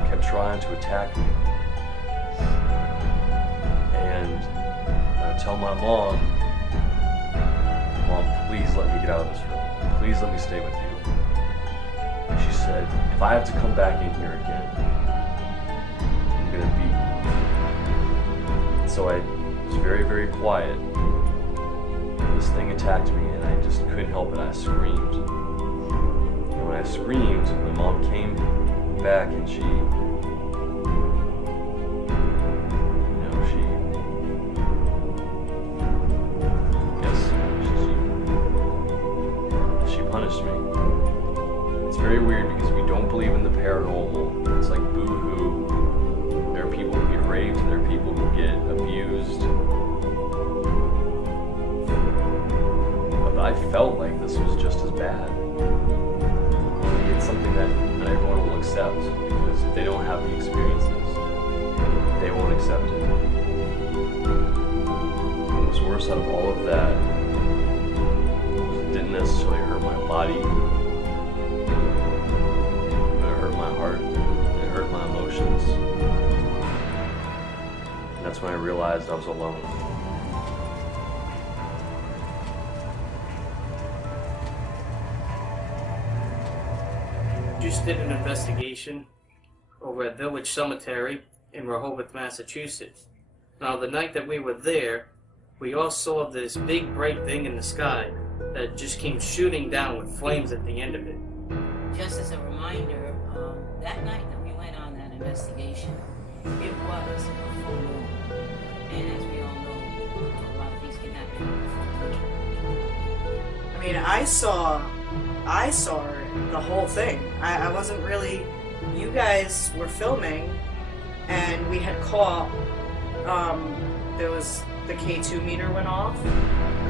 kept trying to attack me. And I would tell my mom, Mom, please let me get out of this room. Please let me stay with you. She said, if I have to come back in here again, I'm gonna beat you. So I was very, very quiet. This thing attacked me and I just couldn't help it. I screamed. And when I screamed, my mom came back and she punished me. It's very weird because we don't believe in the paranormal. It's like boo-hoo. There are people who get raped, there are people who get abused. But I felt like this was just as bad. Only it's something that not everyone will accept because if they don't have the experiences, they won't accept it. What was worse out of all of that was it didn't necessarily hurt my body, but it hurt my heart, it hurt my emotions. And that's when I realized I was alone. Just did an investigation over at Village Cemetery in Rehoboth, Massachusetts. Now, the night that we were there, we all saw this big bright thing in the sky that just came shooting down with flames at the end of it. Just as a reminder, that night that we went on that investigation, it was a full moon. And as we all know, a lot of things can happen. I mean, I saw the whole thing. I wasn't really, you guys were filming and we had caught, there was, the K2 meter went off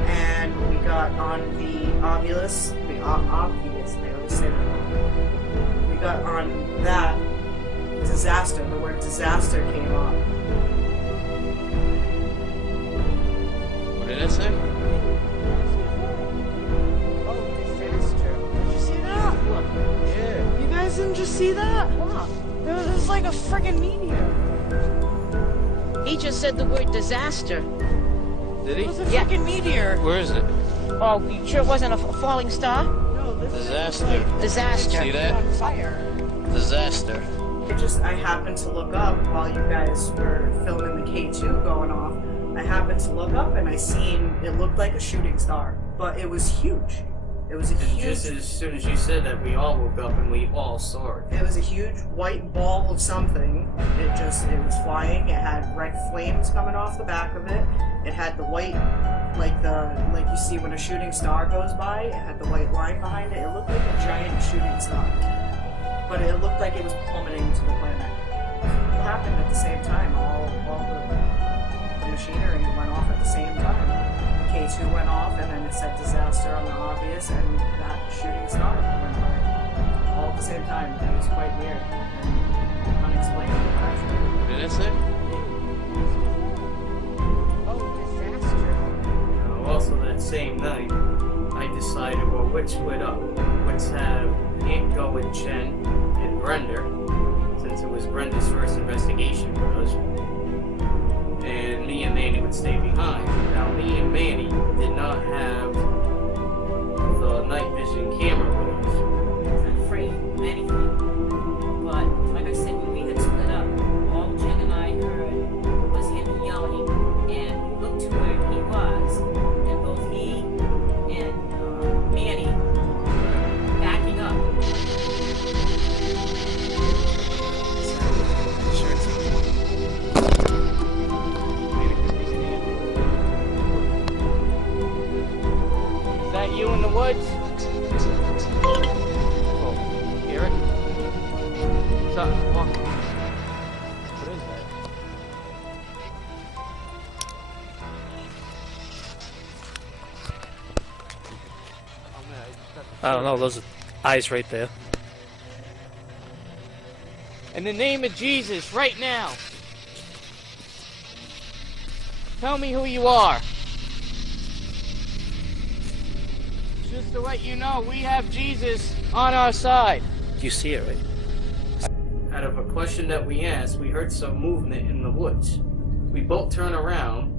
and we got on the Ovilus, I always say that wrong. We got on that disaster, the word disaster came up. What did I say? You guys didn't just see that? What? There was like a friggin' meteor. He just said the word disaster. Did he? It was a friggin' meteor. Where is it? Oh, you sure it wasn't a falling star? No, this Disaster. Disaster. See that? on fire. Disaster. I happened to look up while you guys were filming the K2 going off. I happened to look up and I seen it looked like a shooting star, but it was huge. It was a And huge. just as soon as you said that, we all woke up and we all saw it. It was a huge white ball of something. It was flying. It had red flames coming off the back of it. It had the white, like you see when a shooting star goes by. It had the white line behind it. It looked like a giant shooting star, but it looked like it was plummeting to the planet. It happened at the same time. All the machinery went off at the same time. K2 went off, and then it said disaster on the obvious, and that shooting star went by all at the same time. It was quite weird and unexplainable, actually. What did I say? Now, also that same night, I decided, well, let's split up. Let's have Aunt go with Jen and Brenda, since it was Brenda's first investigation with us. And me and Manny would stay behind. Now, me and Manny did not have the night vision camera with us. I'm afraid of anything. But, like I said, when we had split up, all Jen and I heard was him yelling, and we looked to where he was, and both he and Manny were backing up. Is that you in the woods? Oh, hear it? What's up? Come on. What is that? I don't know, those are eyes right there. In the name of Jesus, right now, tell me who you are. Just to let you know, we have Jesus on our side. You see it, right? Out of a question that we asked, we heard some movement in the woods. We both turned around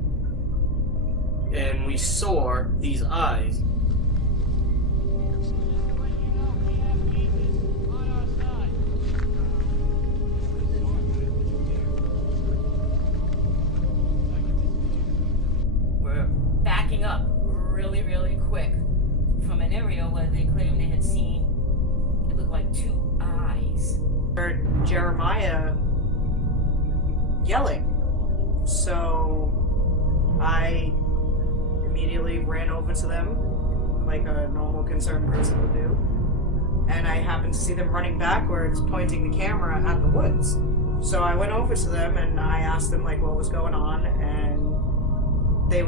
and we saw these eyes. We're backing up really, really quick from an area where they claimed they had seen, it looked like two eyes. Heard Jeremiah yelling. So I immediately ran over to them like a normal concerned person would do. And I happened to see them running backwards, pointing the camera at the woods. So I went over to them and I asked them like what was going on, and they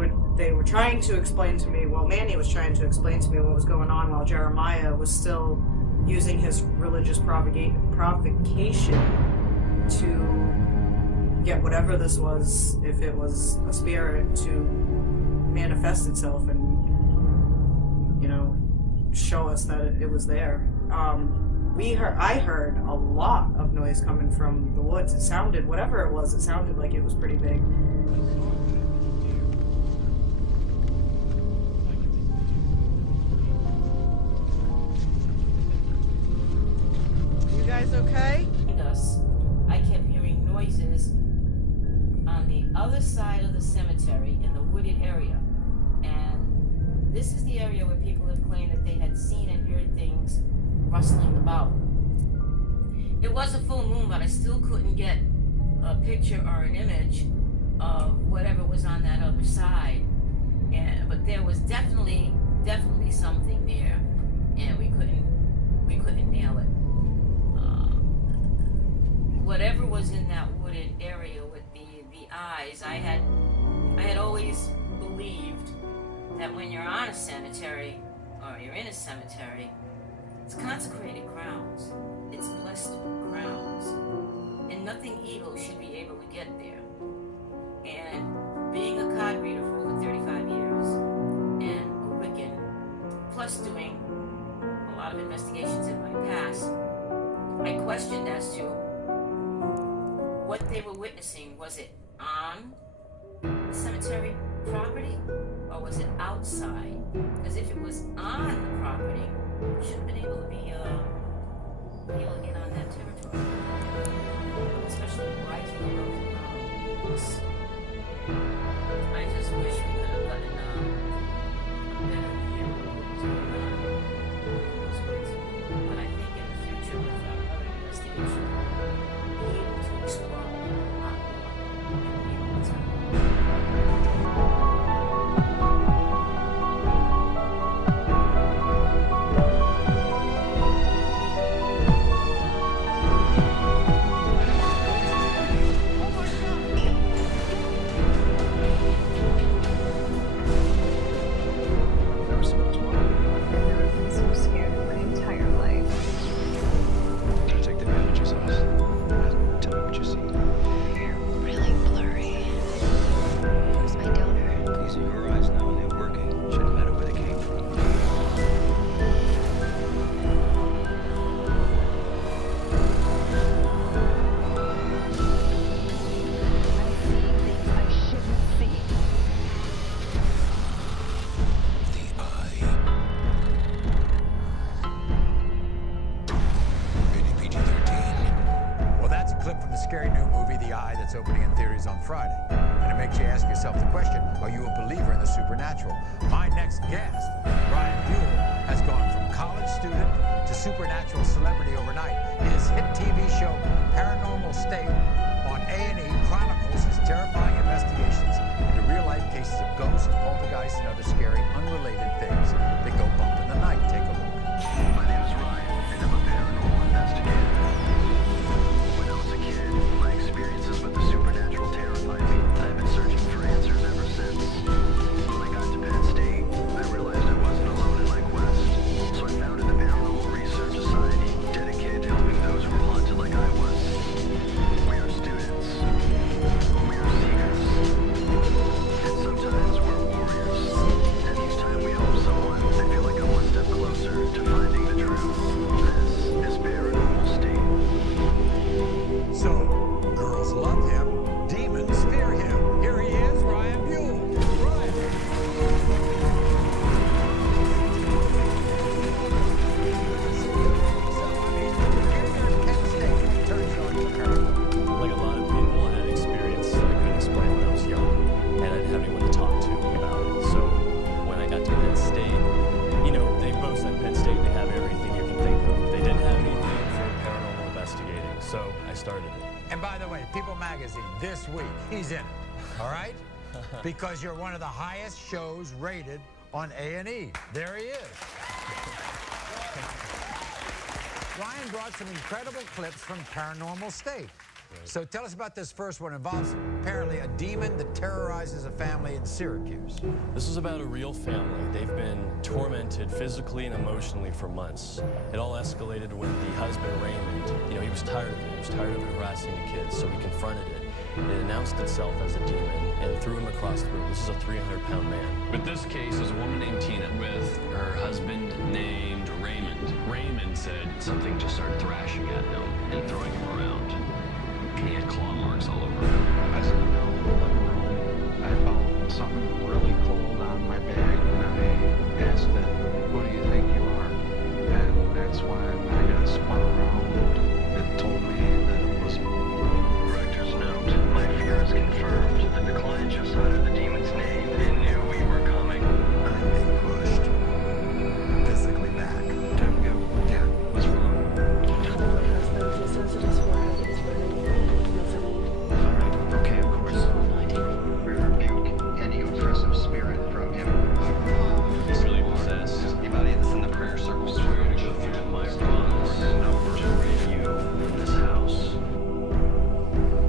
were trying to explain to me, well, Manny was trying to explain to me what was going on while Jeremiah was still using his religious provocation to get whatever this was, if it was a spirit, to manifest itself and, you know, show us that it was there. I heard a lot of noise coming from the woods. It sounded, whatever it was, it sounded like it was pretty big. You guys okay? I kept hearing noises on the other side of the cemetery in the wooded area. And this is the area where people have claimed that they had seen and heard things rustling about. It was a full moon, but I still couldn't get a picture or an image of whatever was on that other side. But there was definitely something there, and we couldn't nail it. Whatever was in that wooded area with the eyes, I had always believed that when you're on a cemetery, or you're in a cemetery, it's consecrated grounds, it's blessed grounds, and nothing evil should be able to get there. And being a card reader for over 35 years, and a Wiccan, plus doing a lot of investigations in my past, I questioned as to what they were witnessing. Was it on the cemetery property, or was it outside? Because if it was on the property, you should have been able to be able to get on that territory, especially rising above the ground. I just wish we could have gotten a better view of what was going on in those woods. But I think in the future, with our other investigation, we'll be able to explore a lot more and be able to opening in theaters on Friday. And it makes you ask yourself the question, are you a believer in the supernatural? My next guest, Ryan Buell, has gone from college student to supernatural celebrity overnight. His hit TV show, Paranormal State, on A&E chronicles his terrifying investigations into real-life cases of ghosts, poltergeists, and other scary, unrelated things that go bump in the night. Take a look. My name is Ryan, and I'm a paranormal investigator. When I was a kid, my experiences with the supernatural terrified me. I've been searching for answers ever since. When I got to Penn State, I realized I wasn't alone in my quest. So I founded the he's in it, all right? Because you're one of the highest shows rated on A&E. There he is. Ryan brought some incredible clips from Paranormal State. So tell us about this first one. It involves apparently a demon that terrorizes a family in Syracuse. This is about a real family. They've been tormented physically and emotionally for months. It all escalated when the husband, Raymond, he was tired of it. He was tired of it harassing the kids, so he confronted it. It announced itself as a demon and threw him across the room. This is a 300-pound man. But this case is a woman named Tina with her husband named Raymond. Raymond said something just started thrashing at him and throwing him around. He had claw marks all over him. I was in the middle of the living room. I felt something really cold on my back, and I asked it, "Who do you think you are?" And that's when I got spun around. It told me that it was me. Director's note. My fear is confirmed. The client just uttered the demon's name and knew we were coming. I'm being pushed physically back. Time to go. Yeah, what's wrong? Okay, of course. We rebuke any oppressive spirit from him. He's really possessed. Anybody that's in the prayer circle swear to go through My promise to rid you from this house.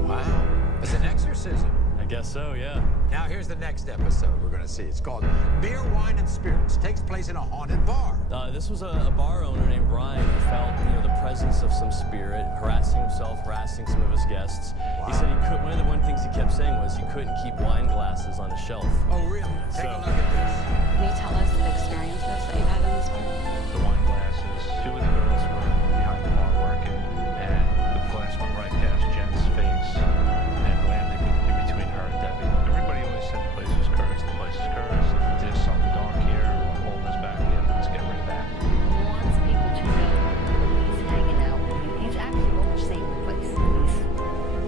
Wow. It's an exorcism. I guess so, yeah. Now here's the next episode we're going to see. It's called Beer, Wine, and Spirits. Takes place in a haunted bar. This was a bar owner named Brian who felt, the presence of some spirit, harassing himself, harassing some of his guests. Wow. He said one of the things he kept saying was you couldn't keep wine glasses on a shelf. Oh, really? Take a look at this. Can you tell us the experiences that you had in this bar? The wine glasses. Two of the girls were behind the bar working, and the glass went right past Jen's face and landed in between her and Debbie. Everybody always said the place was cursed. The place is cursed. There's something dark here. We're holding us back in. Let's get rid of that. He wants people to know when he's hanging out with you. He's actually overseeing the place. He's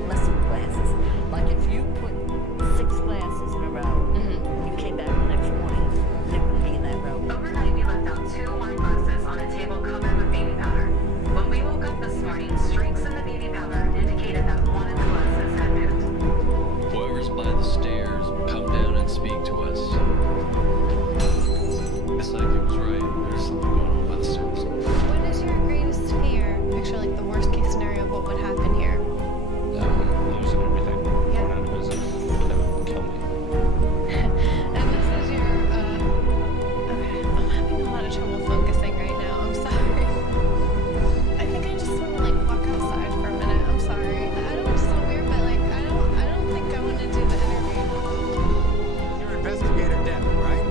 listing glasses. Like if you put 6 glasses in a row, you came back the next morning, they wouldn't be in that row. Overnight, we left out 2 wine glasses on a table covered with baby powder. When we woke up this morning, streaks in the baby powder indicated that one of the glasses had moved. Whoever's by the stairs, come down and speak to us. The psychic was right. There's something going on by the stairs. What is your greatest fear? Picture like the worst case scenario of what would happen here. Losing everything. Going out of business. That would kill me. And this is your, okay, I'm having a lot of trouble focusing right now. I'm sorry. I think I just want to walk outside for a minute. I'm sorry. I don't want to sound weird, but I don't think I want to do the interview. You're investigator Debbie, right?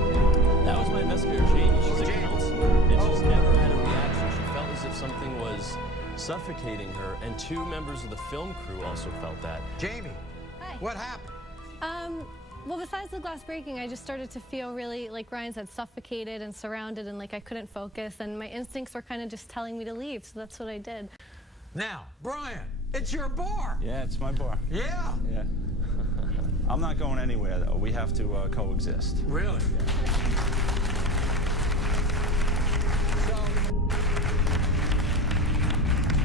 That was my investigator, Jamie. She's a counselor, and she's never had a reaction. She felt as if something was suffocating her, and 2 members of the film crew also felt that. Jamie, Hi. what happened? Well, besides the glass breaking, I just started to feel really, like Ryan said, suffocated and surrounded, and I couldn't focus, and my instincts were kind of just telling me to leave, so that's what I did. Now, Brian, it's your bar. Yeah, it's my bar. Yeah. Yeah. I'm not going anywhere, though. We have to coexist. Really?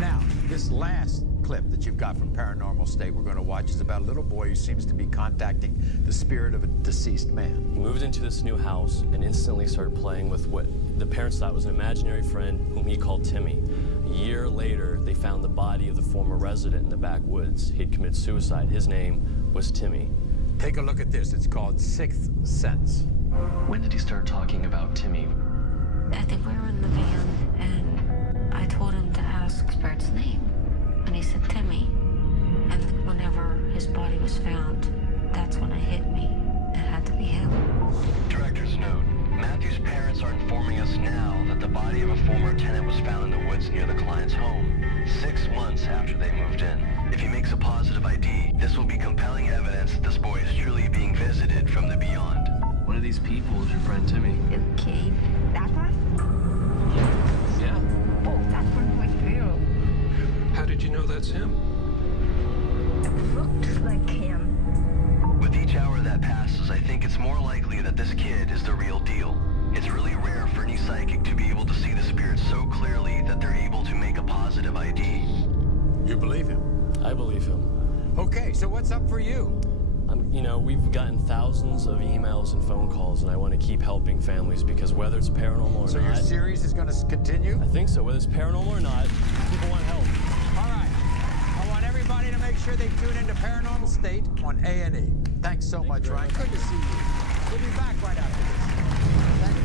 Now, this last clip that you've got from Paranormal State we're going to watch is about a little boy who seems to be contacting the spirit of a deceased man. He moved into this new house and instantly started playing with what the parents thought was an imaginary friend whom he called Timmy. A year later, they found the body of the former resident in the backwoods. He'd committed suicide. His name was Timmy. Take a look at this. It's called Sixth Sense. When did he start talking about Timmy? I think we were in the van, and I told him to ask Spirit's name, and he said Timmy. And whenever his body was found, that's when it hit me. It had to be him. Director's note. Matthew's parents are informing us now that the body of a former tenant was found in the woods near the client's home, 6 months after they moved in. If he makes a positive ID, this will be compelling evidence that this boy is truly being visited from the beyond. One of these people is your friend Timmy. Okay. That one? Yeah. Oh, that's one right there. How did you know that's him? It looked like him. With each hour that passes, I think it's more likely that this kid is the real deal. It's really rare for any psychic to be able to see the spirits so clearly that they're able to make a positive ID. You believe him? I believe him. Okay, so what's up for you? We've gotten thousands of emails and phone calls, and I want to keep helping families because whether it's paranormal or not. So your series is going to continue? I think so. Whether it's paranormal or not, people want help. All right. I want everybody to make sure they tune into Paranormal State on A&E. Thanks so much, Ryan. Good to see you. We'll be back right after this. Thank you.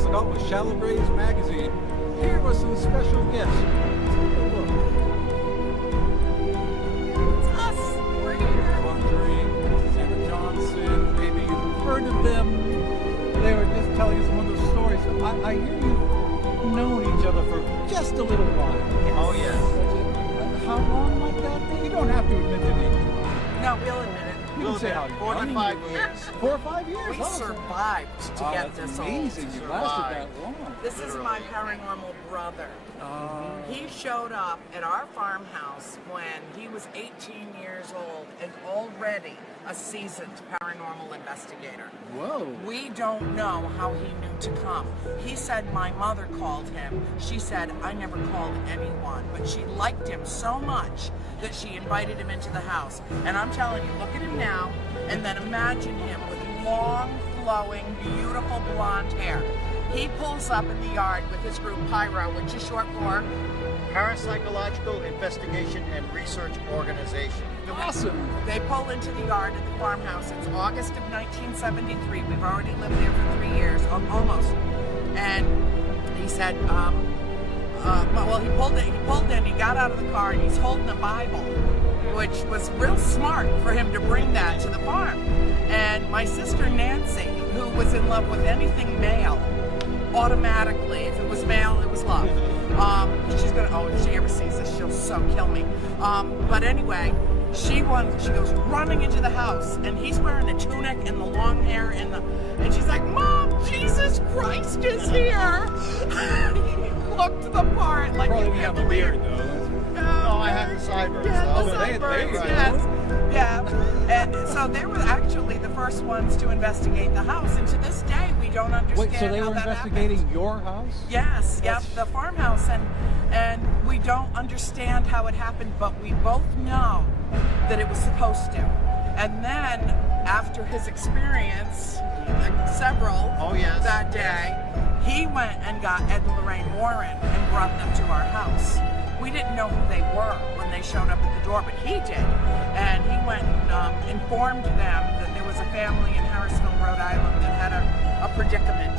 box I got with Chalabre's magazine. Here was some special gifts. Take a look. It's us. We're here. Wondering, Sarah Johnson, maybe you've heard of them. They were just telling us one of those stories. I hear you've known each other for just a little while. Yes. Oh, yes. How long might that be? You don't have to admit to me. No, we'll admit it. You can say how young 45 you were. years. 4 or 5 years? We Oh, survived to get that's this amazing. old. You lasted that long. This is my paranormal brother. He showed up at our farmhouse when he was 18 years old and already a seasoned paranormal investigator. Whoa. We don't know how he knew to come. He said my mother called him. She said I never called anyone, but she liked him so much that she invited him into the house. And I'm telling you, look at him now, and then imagine him with long, flowing, beautiful blonde hair. He pulls up in the yard with his group PYRO, which is short for Parapsychological Investigation and Research Organization. Awesome. They pull into the yard at the farmhouse. It's August of 1973. We've already lived there for 3 years, almost. And he said, well, he pulled in, he got out of the car, and he's holding a Bible, which was real smart for him to bring that to the farm. And my sister Nancy, who was in love with anything male, automatically, if it was male, it was love. She's gonna, if she ever sees this, she'll so kill me. But anyway, she goes running into the house, and he's wearing a tunic and the long hair and she's like, "Mom, Jesus Christ is here!" He looked the part like you can't believe it. No, I have the sideburns. Yeah, the sideburns, yes. Yeah. And so they were actually the first ones to investigate the house, and to this day we don't understand Wait, so they how were that investigating happened. your house? Yes, yep, the farmhouse, and we don't understand how it happened, but we both know that it was supposed to. And then after his experience, several that day, he went and got Ed and Lorraine Warren and brought them to our house. We didn't know who they were when they showed up at the door, but he did. And he went and informed them that there was a family in Harrisville, Rhode Island that had a predicament.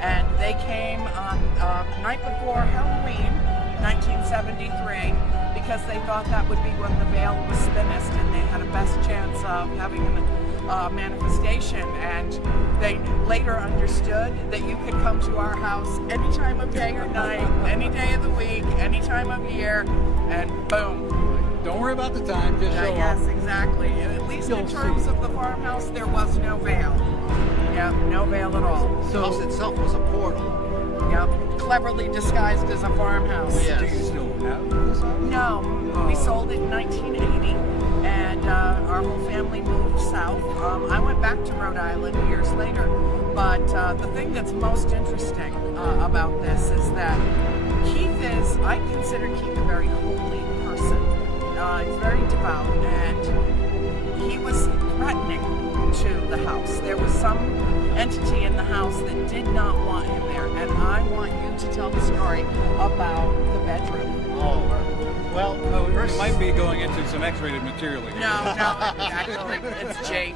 And they came on night before Halloween, 1973, because they thought that would be when the veil was thinnest and they had a best chance of having a manifestation. And they later understood that you could come to our house any time of day or night, any day of the week, any time of year, and boom. Don't worry about the time, just show up. Yes, exactly. At least in terms of the farmhouse, there was no veil. Yep, no veil at all. The house itself was a portal. Yep, cleverly disguised as a farmhouse. Yes. Do you still have this house? No, we sold it in 1980, and our whole family moved south. I went back to Rhode Island years later, but the thing that's most interesting about this is that I consider Keith a very holy person. He's very devout, and he was threatening to the house. There was some entity in the house that did not want him there, and I want you to tell the story about the bedroom. Oh, well, we might be going into some X-rated material again. No, actually, it's Jake.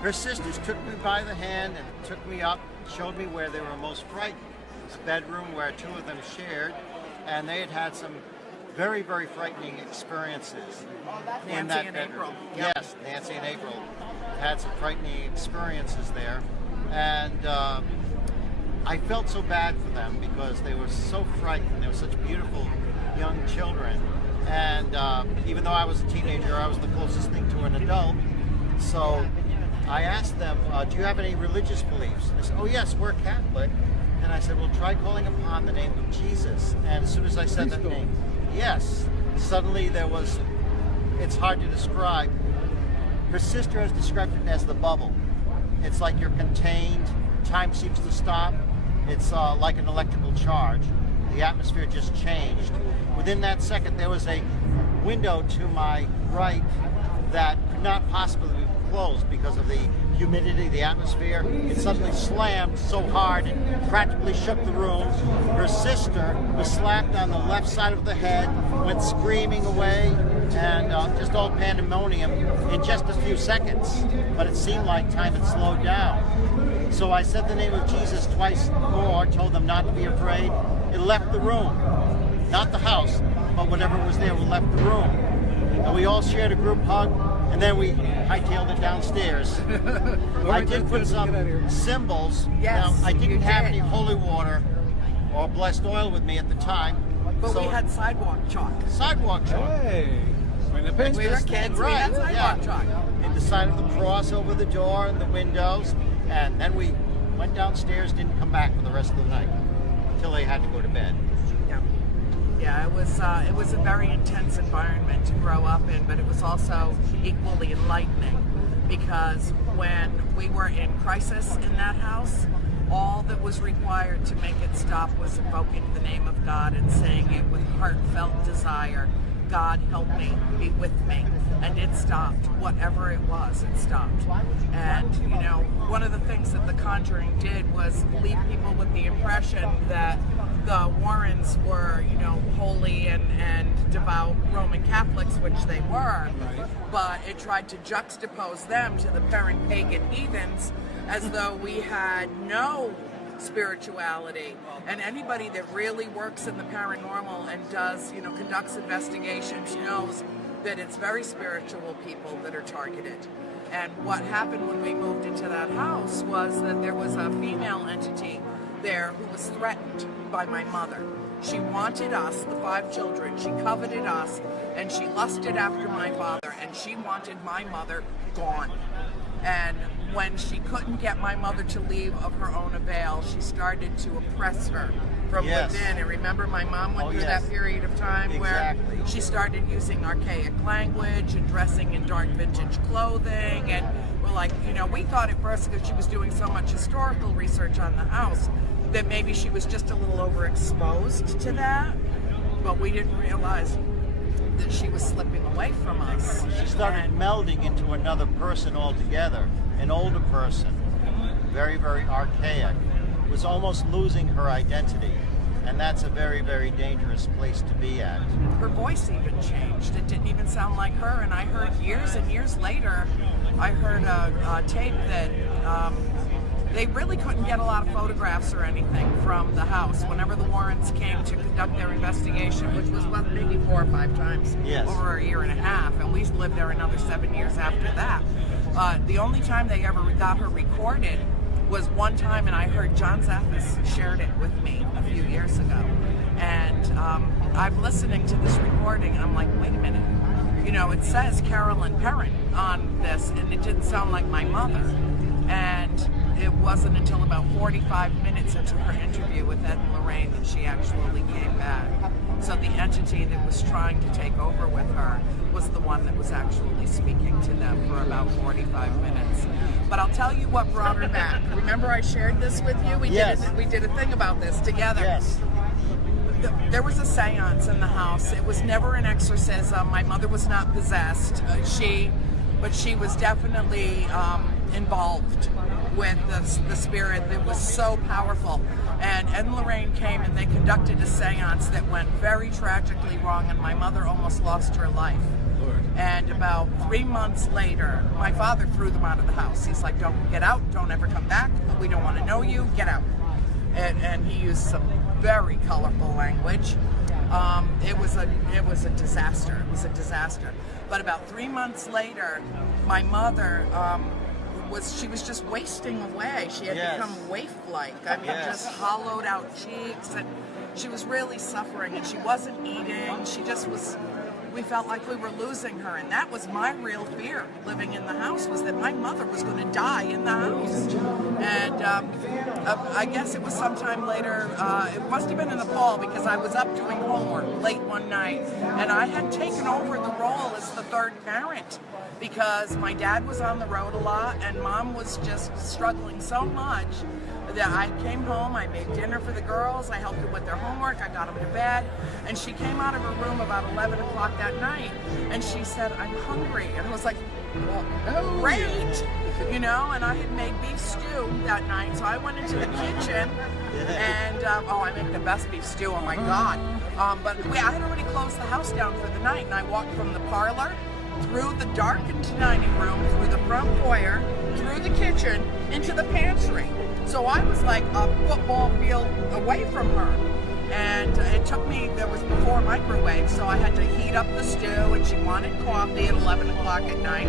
Her sisters took me by the hand and took me up, showed me where they were most frightened. This bedroom where two of them shared, and they had had some very, very frightening experiences in that bedroom. Yes, Nancy and April had some frightening experiences there, and I felt so bad for them because they were so frightened. They were such beautiful young children, and even though I was a teenager, I was the closest thing to an adult. So I asked them, do you have any religious beliefs? And they said, oh yes, we're Catholic. And I said, well, try calling upon the name of Jesus. And as soon as I said that name, yes, suddenly there was, it's hard to describe. Her sister has described it as the bubble. It's like you're contained, time seems to stop. It's like an electrical charge. The atmosphere just changed. Within that second, there was a window to my right that could not possibly be closed because of the humidity, the atmosphere. It suddenly slammed so hard and practically shook the room. Her sister was slapped on the left side of the head, went screaming away, and just all pandemonium in just a few seconds. But it seemed like time had slowed down. So I said the name of Jesus twice more, told them not to be afraid. It left the room. Not the house, but whatever was there left the room. And we all shared a group hug, and then we hightailed it downstairs. I did put some symbols. Yes, Now, I you didn't have did. any holy water or blessed oil with me at the time. But so we had sidewalk chalk. Sidewalk chalk. Hey, when the When we were kids, we had sidewalk chalk. And the sign of the cross over the door and the windows. And then we went downstairs, didn't come back for the rest of the night until they had to go to bed. Yeah, it was a very intense environment to grow up in, but it was also equally enlightening because when we were in crisis in that house, all that was required to make it stop was invoking the name of God and saying it with heartfelt desire. God help me, be with me. And it stopped. Whatever it was, it stopped. And, you know, one of the things that The Conjuring did was leave people with the impression that the Warrens were, you know, holy and devout Roman Catholics, which they were. But it tried to juxtapose them to the parent pagan heathens as though we had no spirituality. And anybody that really works in the paranormal and does, you know, conducts investigations knows that it's very spiritual people that are targeted. And what happened when we moved into that house was that there was a female entity there who was threatened by my mother. She wanted us, the 5 children, she coveted us, and she lusted after my father, and she wanted my mother gone. And when she couldn't get my mother to leave of her own avail, she started to oppress her from within. And remember, my mom went through that period of time where she started using archaic language and dressing in dark vintage clothing. And we're like, you know, we thought at first because she was doing so much historical research on the house that maybe she was just a little overexposed to that. But we didn't realize that she was slipping away from us. She started melding into another person altogether, an older person, very, very archaic, was almost losing her identity. And that's a very, very dangerous place to be at. Her voice even changed. It didn't even sound like her. And I heard years and years later, I heard a tape that they really couldn't get a lot of photographs or anything from the house. Whenever the Warrens came to conduct their investigation, which was maybe 4 or 5 times over a year and a half, and we lived there another 7 years after that. The only time they ever got her recorded was one time, and I heard John Zaffis shared it with me a few years ago. And I'm listening to this recording, and I'm like, wait a minute. You know, it says Carolyn Perrin on this, and it didn't sound like my mother. And it wasn't until about 45 minutes into her interview with Ed and Lorraine that she actually came back. So the entity that was trying to take over with her was the one that was actually speaking to them for about 45 minutes. But I'll tell you what brought her back. Remember I shared this with you? We did a thing about this together. Yes. There was a seance in the house. It was never an exorcism. My mother was not possessed. But she was definitely involved with the spirit that was so powerful. And Ed and Lorraine came and they conducted a seance that went very tragically wrong, and my mother almost lost her life. And about 3 months later, my father threw them out of the house. He's like, don't get out, don't ever come back, we don't want to know you, get out. And he used some very colorful language. It was a disaster. It was a disaster. But about 3 months later, my mother she was just wasting away. She had become waif-like. I mean, just hollowed out cheeks, and she was really suffering, and she wasn't eating. She just was. We felt like we were losing her, and that was my real fear living in the house, was that my mother was going to die in the house. And I guess it was sometime later, it must have been in the fall, because I was up doing homework late one night, and I had taken over the role as the third parent, because my dad was on the road a lot, and mom was just struggling so much that I came home, I made dinner for the girls, I helped them with their homework, I got them to bed, and she came out of her room about 11 o'clock that night, and she said, I'm hungry. And I was like, well, great, you know, and I had made beef stew that night, so I went into the kitchen, and, I make the best beef stew, oh my God. But I had already closed the house down for the night, and I walked from the parlor, through the darkened dining room, through the front foyer, through the kitchen, into the pantry. So I was like a football field away from her. And it took me, there was before microwave, so I had to heat up the stew, and she wanted coffee at 11 o'clock at night.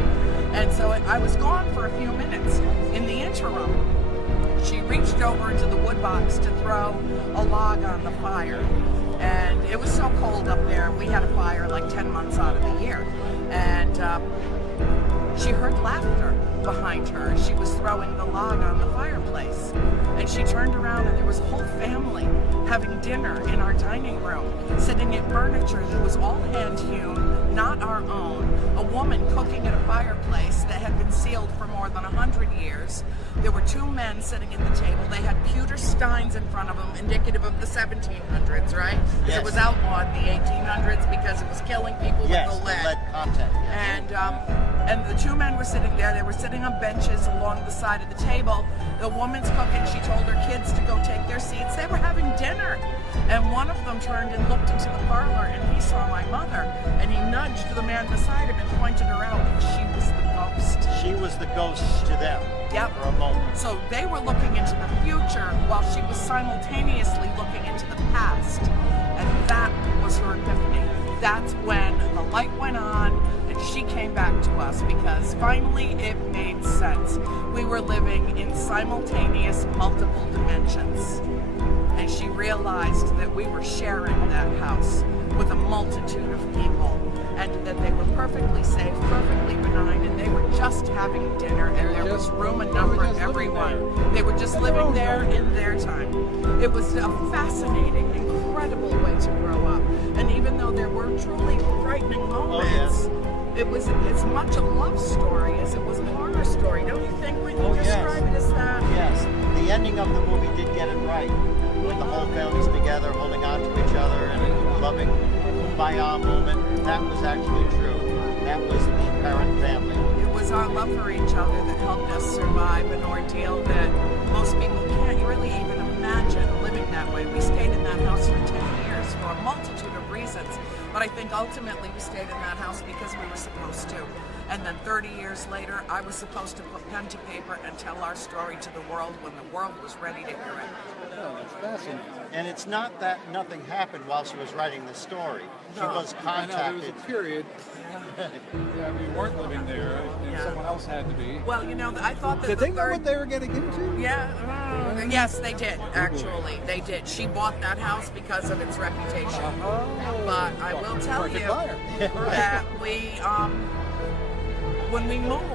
And so I was gone for a few minutes. In the interim, she reached over into the wood box to throw a log on the fire. And it was so cold up there, we had a fire like 10 months out of the year. And she heard laughter behind her as she was throwing the log on the fireplace. And she turned around and there was a whole family having dinner in our dining room, sitting at furniture that was all hand-hewn, not our own. A woman cooking at a fireplace that had been sealed for more than 100 years. There were two men sitting at the table. They had pewter steins in front of them, indicative of the 1700s, right? Yes. It was outlawed in the 1800s because it was killing people with the lead. Lead content. And the two men were sitting there. They were sitting on benches along the side of the table. The woman's cooking. She told her kids to go take their seats. They were having dinner. And one of them turned and looked into the parlor, and he saw my mother. And he nudged the man beside him and pointed her out. And she was the ghost. She was the ghost to them. Yep. For a moment. So they were looking into the future while she was simultaneously looking into the past. And that was her epiphany. That's when the light went on and she came back to us, because finally it made sense. We were living in simultaneous multiple dimensions. And she realized that we were sharing that house with a multitude of people, and that they were perfectly safe, perfectly benign, and they were just having dinner, and there was room enough for everyone. They were just living there in their time. It was a fascinating, incredible way to grow up. And even though there were truly frightening moments, it was as much a love story as it was a horror story. Don't you think when you describe it as that? Yes. The ending of the movie did get it right. When the whole family's together, holding on to each other, and a loving kumbaya moment. That was actually true. That was the parent family. It was our love for each other that helped us survive an ordeal that most people can't really even imagine living that way. We stayed in that house for 10 years for a multitude of reasons, but I think ultimately we stayed in that house because we were supposed to. And then 30 years later, I was supposed to put pen to paper and tell our story to the world when the world was ready to hear it. Oh, that's fascinating. And it's not that nothing happened while she was writing the story. She was contacted. I know, there was a period. We weren't living there, and someone else had to be. Well, you know, I thought that Did they know what they were getting into? Yeah. Yes, they did, actually. They did. She bought that house because of its reputation. But I will tell you that we, when we moved,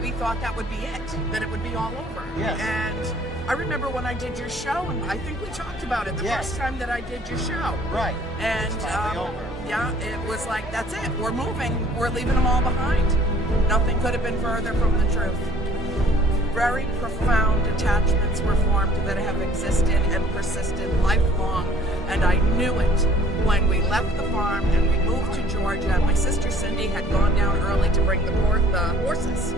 we thought that would be it, that it would be all over. Yes. And I remember when I did your show, and I think we talked about it the first time that I did your show. Right. And it's finally over. Yeah, it was like, that's it. We're moving. We're leaving them all behind. Nothing could have been further from the truth. Very profound attachments were formed that have existed and persisted lifelong, and I knew it when we left the farm and we moved to Georgia. My sister Cindy had gone down early to bring the horses,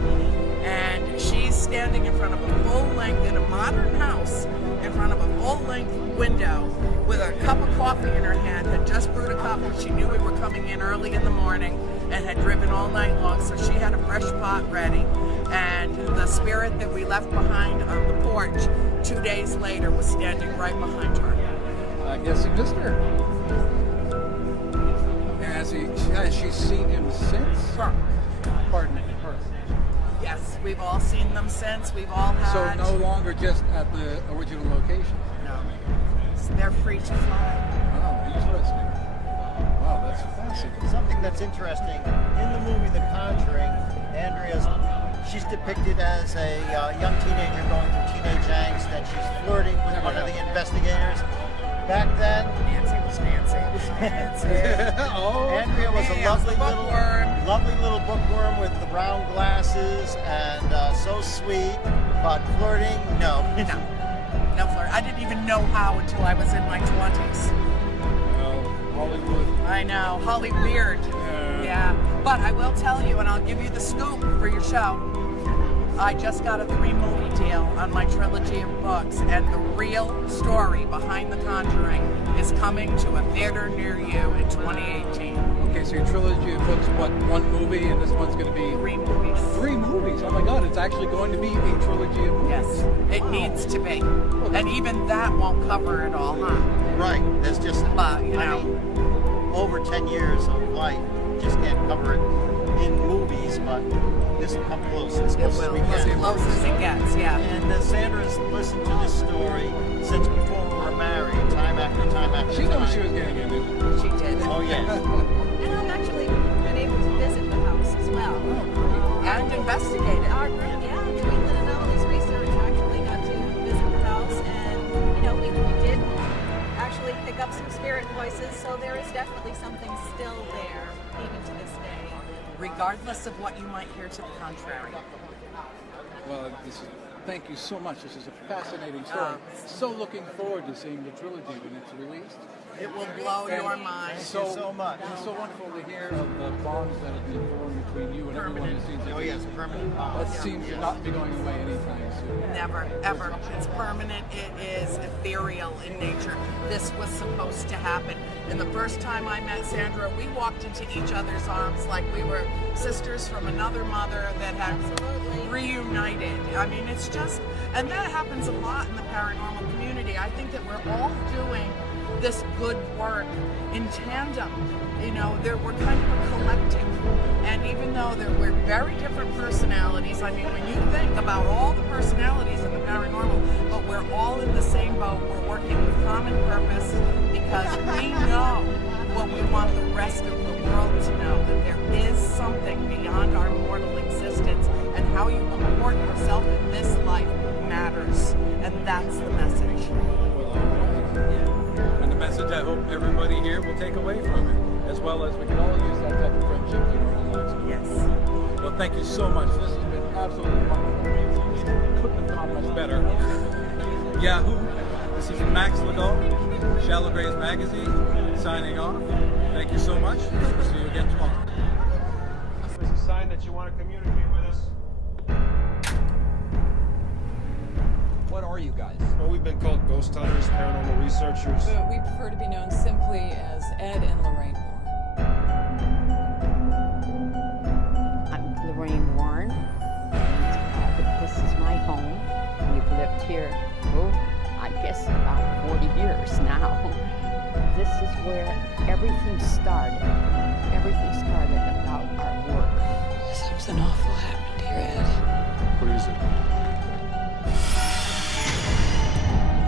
and she's standing in front of a full-length, in a modern house, in front of a full-length window with a cup of coffee in her hand, had just brewed a cup, and she knew we were coming in early in the morning and had driven all night long, so she had a fresh pot ready. And the spirit that we left behind on the porch 2 days later was standing right behind her. I guess he missed her. Has she seen him since? Her. Pardon me, her. Yes, we've all seen them since. We've all had... So no longer just at the original location? No. They're free to fly. Oh, interesting. Wow, that's fascinating. Something that's interesting, in the movie The Conjuring, she's depicted as a young teenager going through teenage angst, and she's flirting with one of the investigators. Back then, Nancy was Nancy. Andrea was a lovely little bookworm with the brown glasses, and so sweet, but flirting, no. No flirt. I didn't even know how until I was in my 20s. Hollywood. I know, Holly weird. Yeah. But I will tell you, and I'll give you the scoop for your show. I just got a 3-movie deal on my trilogy of books, and the real story behind The Conjuring is coming to a theater near you in 2018. Okay, so your trilogy of books, what, one movie, and this one's going to be... 3 movies. 3 movies? Oh my God, it's actually going to be a trilogy of movies. Yes, it needs to be. And even that won't cover it all, huh? Right. There's just, But, you know, I mean, over 10 years of life, just can't cover it in movies, but this will come close. As it close as will, we as can. close as it gets, yeah. And Sandra's listened to this story since before we were married, time after time after She time. knew what she was getting into. She did. Oh, yes. And I've actually been able to visit the house as well. And investigate it. Our group, yeah, New England Anomalies Research actually got to visit the house, and you know, we did actually pick up some spirit voices, so there is definitely something still there, even to this day. Regardless of what you might hear to the contrary. Well, thank you so much. This is a fascinating story. So looking forward to seeing the trilogy when it's released. It will blow your mind. Thank you so much. It's so wonderful to hear of the bonds that have been formed between you and everyone who seems like Oh, yes, permanent bonds. that seems to not be going away anytime soon. Never, ever. It's permanent. It is ethereal in nature. This was supposed to happen. And the first time I met Sandra, we walked into each other's arms like we were sisters from another mother that had reunited. I mean, it's just, and that happens a lot in the paranormal community. I think that we're all doing this good work in tandem. You know, we're kind of a collective. And even though we're very different personalities, I mean, when you think about all the personalities in the paranormal, but we're all in the same boat. We're working with common purpose because we know what we want the rest of the world to know, that there is something beyond our mortal existence, and how you comport yourself in this life matters. And that's the message. And the message I hope everybody here will take away from it, as well as we can all use that type of friendship in our own lives. Yes. Well, thank you so much. This has been absolutely wonderful. Couldn't have gone much better. Yahoo! This is Max Legault, Shallow Grays Magazine, signing off. Thank you so much. We'll see you again tomorrow. There's a sign that you want to communicate with us. What are you guys? Well, we've been called ghost hunters, paranormal researchers. But we prefer to be known simply as Ed and Lorraine Warren. I'm Lorraine Warren, and this is my home. We've lived here, I guess about 40 years now. This is where everything started. Everything started about our work. Something awful happened here, Ed. What is it?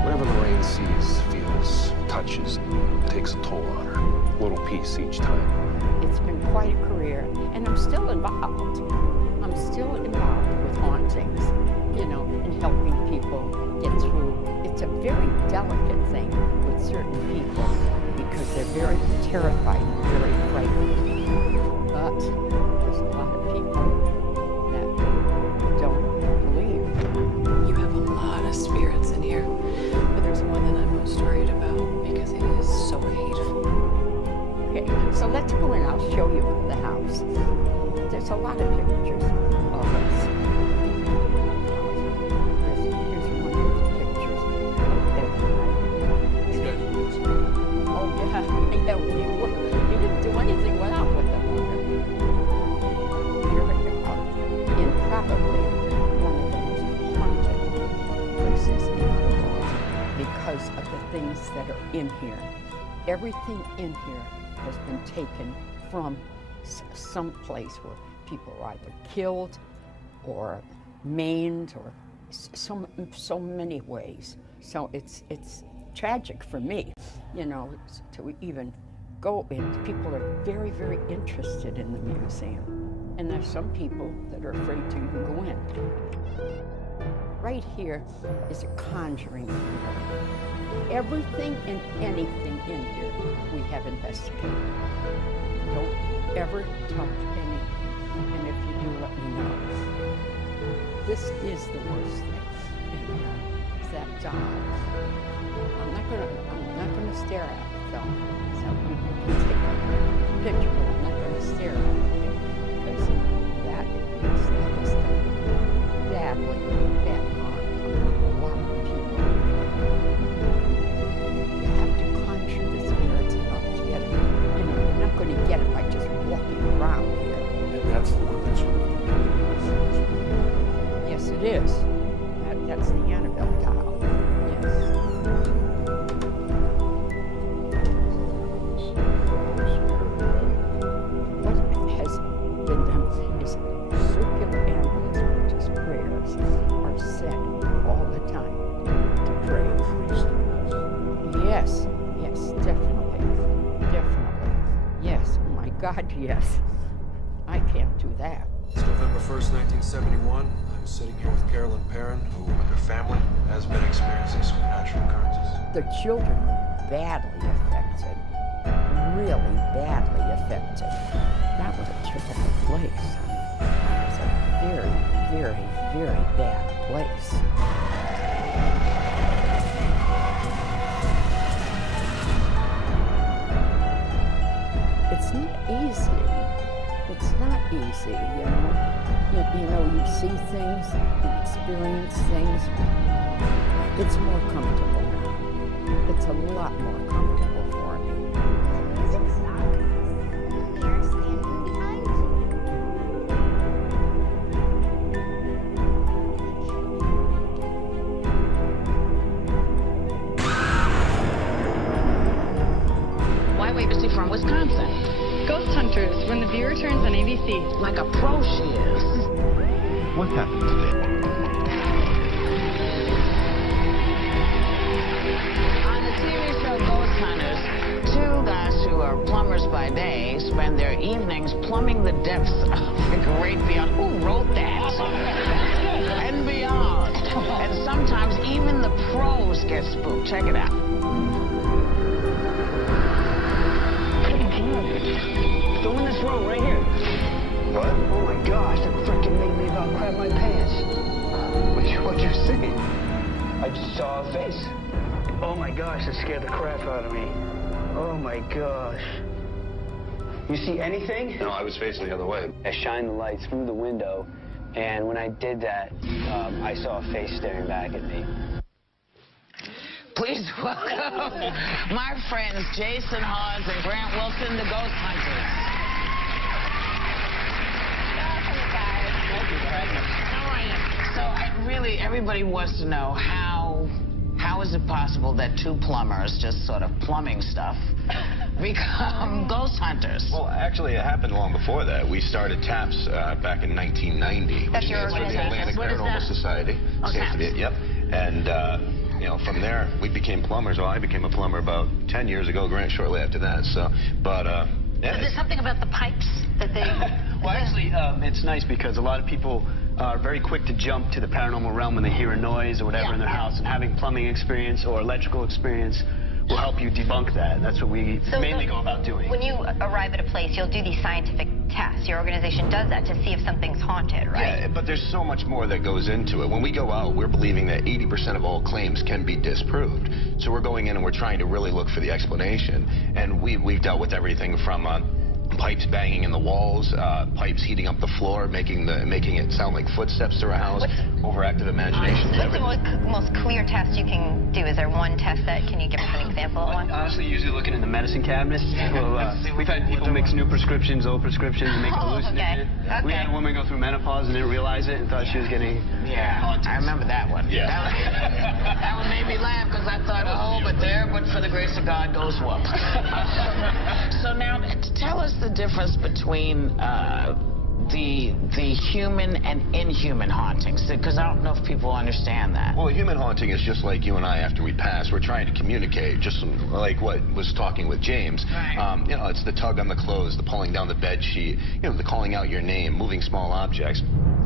Whatever Lorraine sees, feels, touches, takes a toll on her. A little piece each time. It's been quite a career, and I'm still involved. I'm still involved with hauntings, you know, and helping people get through. It's a very delicate thing with certain people because they're very terrified and very frightened. But there's a lot of people that don't believe. You have a lot of spirits in here, but there's one that I'm most worried about because it is so hateful. Okay, so let's go in. I'll show you the house. There's a lot of pictures of us. Here's one of those pictures of everybody. You guys are Oh yeah, you didn't do anything without with them. You're in probably one of the most haunted places in the world because of the things that are in here. Everything in here has been taken from some place where people are either killed or maimed or so many ways. So it's tragic for me, you know, to even go in. People are very, very interested in the museum. And there's some people that are afraid to even go in. Right here is a conjuring room. Everything and anything in here we have investigated. Don't ever touch anything. And if you do, let me know. This is the worst thing in here. Is that dog. I'm not gonna stare at it though. So people can take a picture, but I'm not gonna stare at it because that is badly bad harm on a lot of people. You have to conjure the spirits enough to get it. You know, you're not going to get it by just Annabelle doll. What has been done is circular ambulance, which is prayers, are said all the time to pray. Yes, yes, definitely, definitely. Yes, oh my God, yes. I can't do that. It's November 1st, 1971. I'm sitting here with Carolyn Perrin, who, with her family, has been experiencing supernatural occurrences. The children were badly affected, really badly affected. That was a terrible place. That was a very, very, very bad place. It's not easy. It's not easy, you know. You know, you see things, you experience things. It's more comfortable now. It's a lot more comfortable for me. Music stopped. They're standing behind you. Why wait to see from Wisconsin? Ghost Hunters, when the viewer turns on ABC. Like a pro she is. What happened today? On the TV show Ghost Hunters, two guys who are plumbers by day spend their evenings plumbing the depths of the great beyond. Who wrote that? And beyond. And sometimes even the pros get spooked. Check it out. Go in this room right here. What? Oh my gosh, that freaking made me about crap my pants. What'd you see? I just saw a face. Oh my gosh, that scared the crap out of me. Oh my gosh. You see anything? No, I was facing the other way. I shined the light through the window, and when I did that, I saw a face staring back at me. Please welcome my friends Jason Hawes and Grant Wilson, the Ghost Hunters. So everybody wants to know how is it possible that two plumbers, just sort of plumbing stuff, become ghost hunters? Well, actually, it happened long before that. We started TAPS back in 1990. That's your which stands for the organization. Atlantic What is Paranormal that? Society. Oh, Stands for TAPS. Yep. And you know, from there, we became plumbers. Well, I became a plumber about 10 years ago. Grant shortly after that. So, but yeah. Is there something about the pipes that they? Well, actually, it's nice because a lot of people are very quick to jump to the paranormal realm when they hear a noise or whatever in their house, and having plumbing experience or electrical experience will help you debunk that. That's what we mainly go about doing. When you arrive at a place, you'll do these scientific tests. Your organization does that to see if something's haunted, right? Yeah, but there's so much more that goes into it. When we go out, we're believing that 80% of all claims can be disproved. So we're going in and we're trying to really look for the explanation. And we've dealt with everything from pipes banging in the walls, pipes heating up the floor, making it sound like footsteps through a house, overactive imagination. What's the most clear test you can do? Is there one test that, can you give us an example of one? Honestly, usually looking in the medicine cabinet. We've had people mix new prescriptions, old prescriptions, and make it hallucinate. Okay. We had a woman go through menopause and didn't realize it and thought she was getting haunted. I remember that one. Yeah. That one made me laugh because I thought, but for the grace of God goes whoop. So now, tell us the difference between the human and inhuman hauntings, because I don't know if people understand that. Well, a human haunting is just like you and I after we pass. We're trying to communicate, just like what was talking with James. Right. You know, it's the tug on the clothes, the pulling down the bed sheet, you know, the calling out your name, moving small objects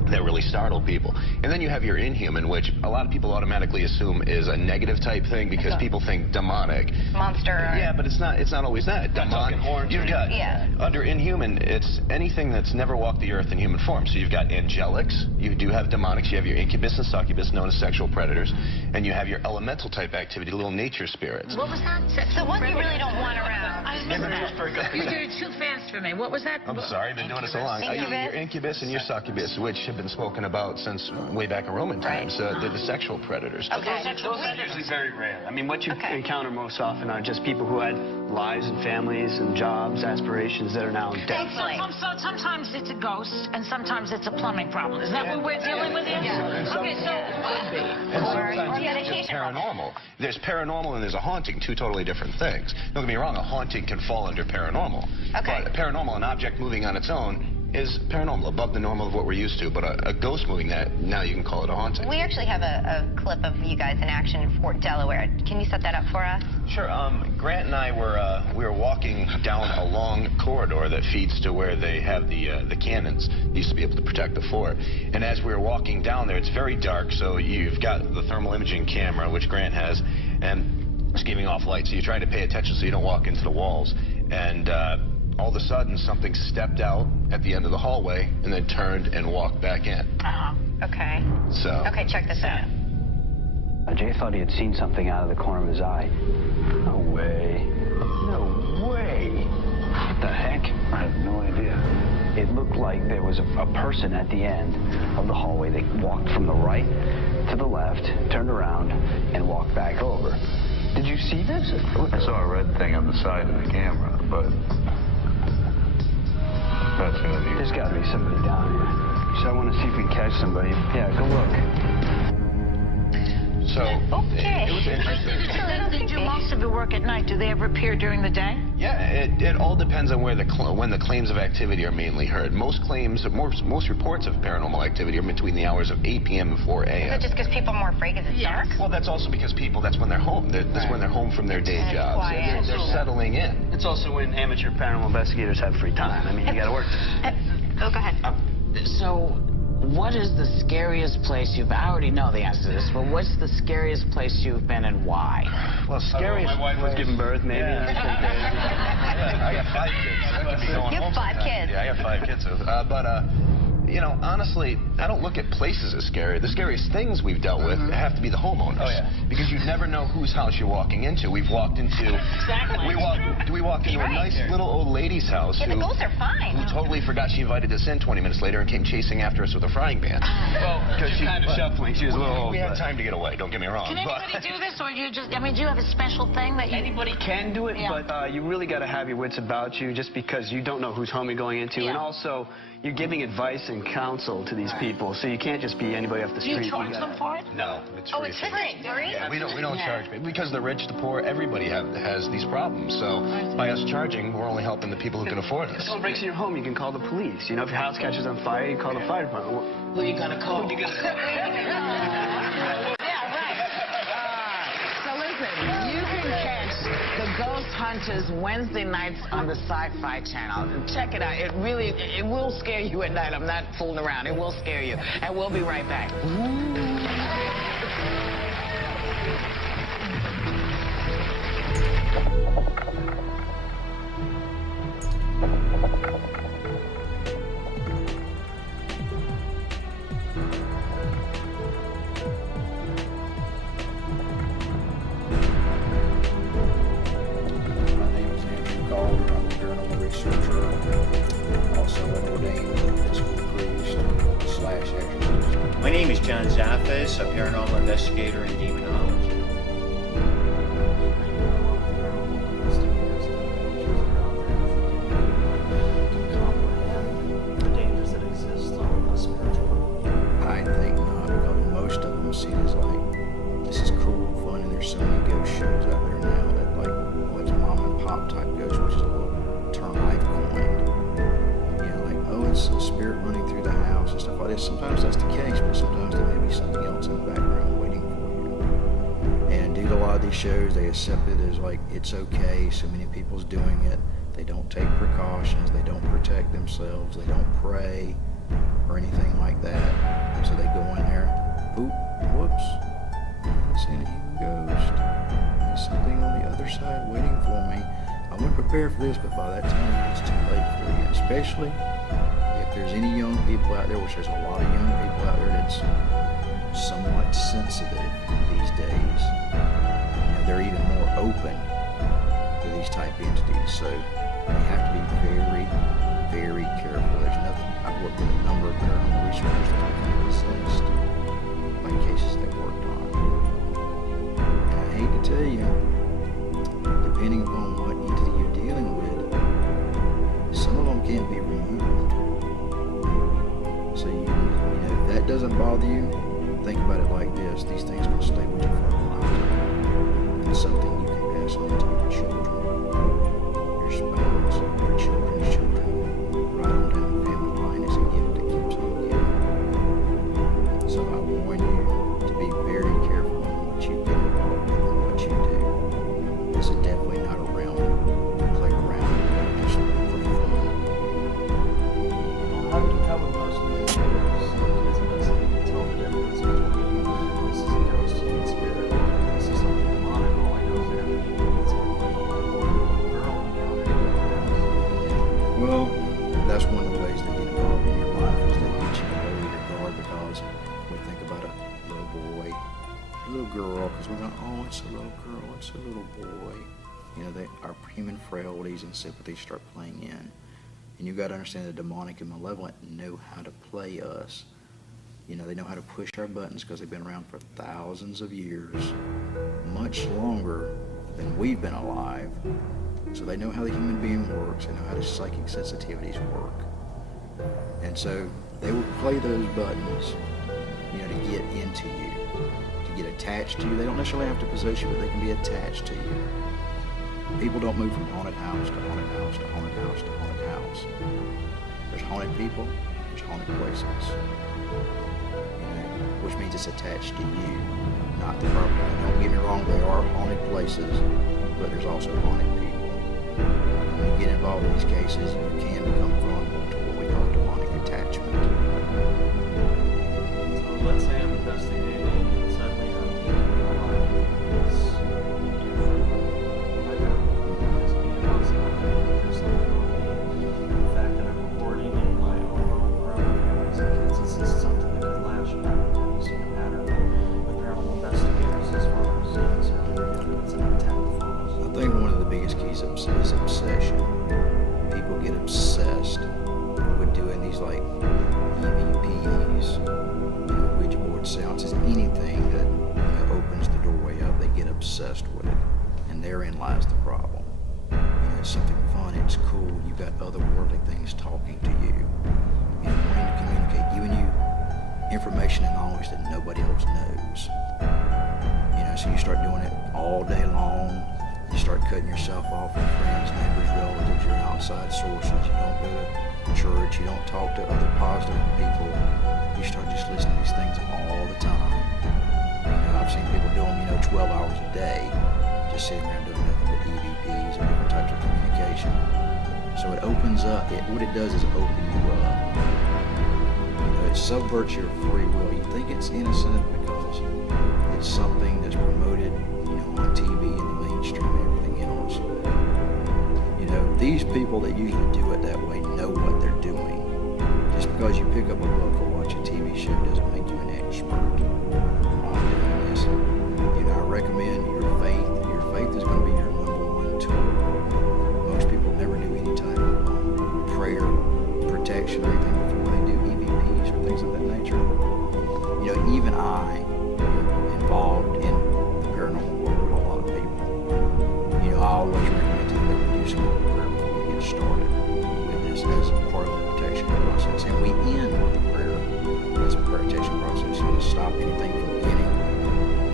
that really startle people. And then you have your inhuman, which a lot of people automatically assume is a negative type thing because people think demonic. Monster. Yeah, but it's not always that. Demonic. You've got under inhuman, it's anything that's never walked the earth in human form. So you've got angelics, you do have demonics, you have your incubus and succubus, known as sexual predators, and you have your elemental type activity, little nature spirits. What was that? The one you really don't want around. I missed that. You did it too fast for me. What was that? I'm sorry, I've been doing it so long. Your incubus and your succubus, which have been spoken about since way back in Roman times. They're the sexual predators. Okay. Those are usually very rare. I mean, what you encounter most often are just people who had lives and families and jobs, aspirations that are now dead. Sometimes it's a ghost, and sometimes it's a plumbing problem. Is that what we're dealing with here? Okay, so And sometimes it's just paranormal. There's paranormal and there's a haunting, two totally different things. Don't get me wrong, a haunting can fall under paranormal. Okay. But paranormal, an object moving on its own, is paranormal, above the normal of what we're used to. But a ghost moving, that, now you can call it a haunting. We actually have a clip of you guys in action in Fort Delaware. Can you set that up for us? Sure. Grant and I were walking down a long corridor that feeds to where they have the cannons. They used to be able to protect the fort. And as we were walking down there, it's very dark, so you've got the thermal imaging camera, which Grant has, and it's giving off light. So you're trying to pay attention so you don't walk into the walls. And all of a sudden, something stepped out at the end of the hallway and then turned and walked back in. Okay. So. Okay, check this out. Jay thought he had seen something out of the corner of his eye. No way. No way. What the heck? I have no idea. It looked like there was a person at the end of the hallway that walked from the right to the left, turned around, and walked back over. Did you see this? I saw a red thing on the side of the camera, but that's gonna be... There's got to be somebody down here. So I want to see if we can catch somebody. Yeah, go look. So, okay. It was interesting. So then, did you most of your work at night? Do they ever appear during the day? Yeah, it all depends on when the claims of activity are mainly heard. Most reports of paranormal activity are between the hours of 8 p.m. and 4 a.m. Is it just because people are more afraid because it's dark? Well, that's also because that's when they're home. That's when they're home from their day jobs. They're settling in. It's also when amateur paranormal investigators have free time. I mean, you got to work. Oh, go ahead. So, what is the scariest place I already know the answer to this, but what's the scariest place you've been and why? Well, scariest. My wife was giving birth, maybe. Yeah. I got 5 kids. I could be going You have home 5 sometime. kids. Yeah, I got 5 kids. You know, honestly, I don't look at places as scary. The scariest things we've dealt with have to be the homeowners. Oh, yeah. Because you never know whose house you're walking into. We've walked into... Exactly. We walked into a nice little old lady's house Yeah, the ghosts are fine. who totally forgot she invited us in 20 minutes later and came chasing after us with a frying pan. Well, because she kind of shuffling. She was a little old. We had time to get away, don't get me wrong. Can anybody do this, or do you just, do you have a special thing that you... Anybody can do it, but you really got to have your wits about you just because you don't know whose home you're going into. And also, you're giving advice and counsel to these people, so you can't just be anybody off the Do street. you charge them for it? No, it's free. Oh, it's free. Yeah, we don't charge people. Because the rich, the poor, everybody has these problems. So by us charging, we're only helping the people who can afford us. If someone breaks in your home, you can call the police. You know, if your house catches on fire, you call the fire department. Who are you going to call? Who you gonna call? Yeah, right. So listen, you can catch the Ghost Hunters Wednesday nights on the Sci-Fi Channel. Check it out. It will scare you at night. I'm not fooling around. It will scare you. And we'll be right back. My name is Andrew Calder. I'm a paranormal researcher, also an ordained Episcopal priest / exorcist. My name is John Zaffis, a paranormal investigator and demonologist. The dangers that exist on the spiritual level. I think not, because most of them see it as like, this is cool, fun, and there's so many ghost shows out there now that like, well, it's mom and pop type ghost, which is a little term I've coined. You know, like, oh, it's a spirit running through the house and stuff like this. Sometimes that's the case, but sometimes there may be something else in the background waiting for you. And due to a lot of these shows, they accept it as like, it's okay, so many people's doing it. They don't take precautions, they don't protect themselves, they don't pray or anything like that. So they go in there, oop, whoops, I'm seeing an evil ghost. There's something on the other side waiting for me. I went prepared for this, but by that time it's too late for you. Especially if there's any young people out there, which there's a lot of young people out there that's somewhat sensitive these days. You know, they're even more open to these type entities. So they have to be very, very careful. There's nothing I've worked with a number of paranormal researchers that become possessed by cases they worked on. And I hate to tell you, depending upon what entity you're dealing with, some of them can't be removed. So you know, if that doesn't bother you, think about it like this: these things can stay with you for a lifetime. It's something you can pass on to your children, your spouse, your children's children, right on down the family line. It's a gift that keeps on giving. So I warn you to be very careful on what you get involved with and what you do. This is definitely not a realm to play around with, just for fun. How would most investigators tell the difference between this is a ghost and spirit, this is something demonic? All I know is that you meet someone with a girl encounter. Well, that's one of the ways they get involved in your life, is they get you to lower your guard, because we think about a little boy, a little girl, because we're going, oh, it's a little girl, it's a little boy. You know, our human frailties and sympathies start playing in. And you've got to understand the demonic and malevolent know how to play us. You know, they know how to push our buttons because they've been around for thousands of years, much longer than we've been alive. So they know how the human being works. They know how the psychic sensitivities work. And so they will play those buttons, you know, to get into you, to get attached to you. They don't necessarily have to possess you, but they can be attached to you. People don't move from haunted house to haunted house to haunted house to haunted house. There's haunted people, there's haunted places. You know, which means it's attached to you, not the property. Now, don't get me wrong, there are haunted places, but there's also haunted people. When you get involved in these cases, you can become vulnerable to what we call demonic attachment. So let's say I'm investigating and suddenly I'm getting a lot of this. Is obsession. People get obsessed with doing these like EVPs, you know, Ouija board seances, anything that, you know, opens the doorway up. They get obsessed with it, and therein lies the problem. You know, it's something fun, it's cool. You've got otherworldly things talking to you, you know, wanting to communicate, giving you information and knowledge that nobody else knows. You know, so you start doing it all day long. You start cutting yourself off from friends, neighbors, relatives, your outside sources. You don't go to church. You don't talk to other positive people. You start just listening to these things all the time. You know, I've seen people do them, you know, 12 hours a day, just sitting around doing nothing but EVPs and different types of communication. So it opens up. What it does is open you up. You know, it subverts your free will. You think it's innocent because it's something that's promoted, you know, on TV and the mainstream and everything else. You know, these people that usually do it that way know what they're doing. Just because you pick up a book or watch a TV show doesn't make you an expert on doing this. You know, I recommend your faith. Your faith is going to be your #1 tool. Most people never do any type of prayer, protection, or anything before they do EVPs or things of that nature. You know, even I am involved in the paranormal world with a lot of people. You know, I always recommend to them that we do some prayer before we get started with this as part of the protection process. And we end with the prayer as a protection process. You know, to stop anything from beginning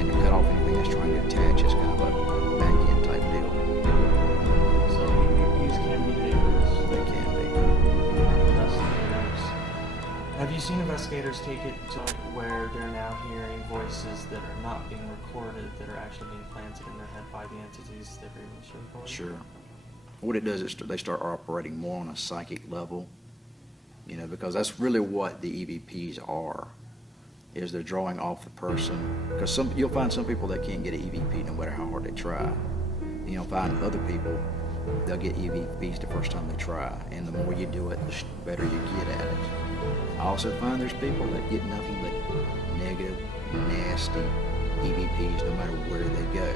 and to cut off anything that's trying to attach. It's kind of a back-end type deal. So EVPs can be dangerous. They can be. Investigators. Have you seen investigators take it to where they're now hearing voices that are not being recorded, that are actually being planted in their head by the entities that are initially recorded? Sure. What it does is they start operating more on a psychic level, you know, because that's really what the EVPs are, is they're drawing off the person. Because you'll find some people that can't get an EVP no matter how hard they try. You'll find other people, they'll get EVPs the first time they try, and the more you do it, the better you get at it. I also find there's people that get nothing but negative, nasty EVPs no matter where they go,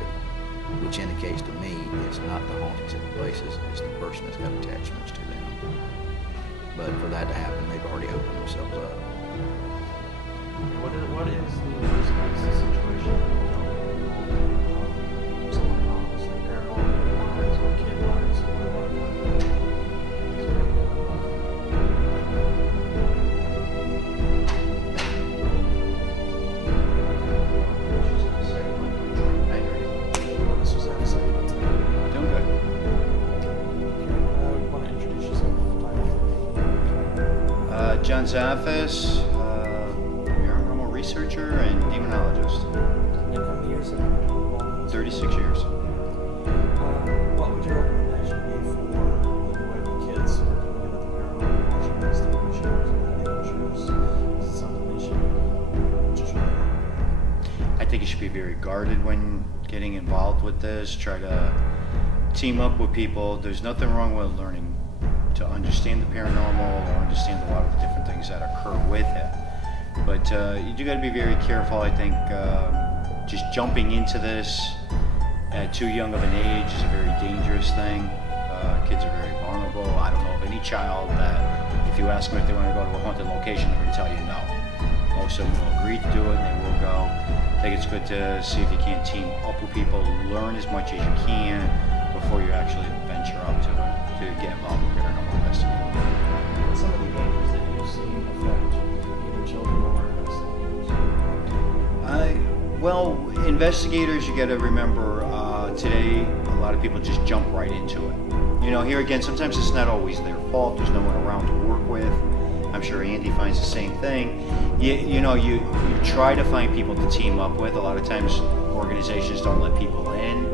which indicates to me it's not the hauntings in the places, it's the person that's got attachments to them. But for that to happen, they've already opened themselves up. What is the worst case situation? Someone else, like paranormal-wise or kid-wise, This was episode 10. Doing good. You want to introduce yourself? John Zaffis, paranormal researcher and demonologist. And how many years have you been involved in this? 36 years. What would your recommendation be for living with kids who are coming into the paranormal, watching these TV shows and adventures? Is it something they should just I think you should be very guarded when getting involved with this. Try to team up with people. There's nothing wrong with learning to understand the paranormal or understand a lot of the different things that occur with it. But you do got to be very careful. I think just jumping into this at too young of an age is a very dangerous thing. Kids are very vulnerable. I don't know of any child that if you ask them if they want to go to a haunted location, they're going to tell you no. Most of them will agree to do it and they will go. I think it's good to see if you can team up with people, learn as much as you can before you actually venture up to get involved with paranormal investigating. What's some of the dangers that you've seen affect either children or investigators? Well, investigators, you got to remember today a lot of people just jump right into it. You know, here again, sometimes it's not always their fault. There's no one around to work with. I'm sure Andy finds the same thing. You try to find people to team up with. A lot of times organizations don't let people in,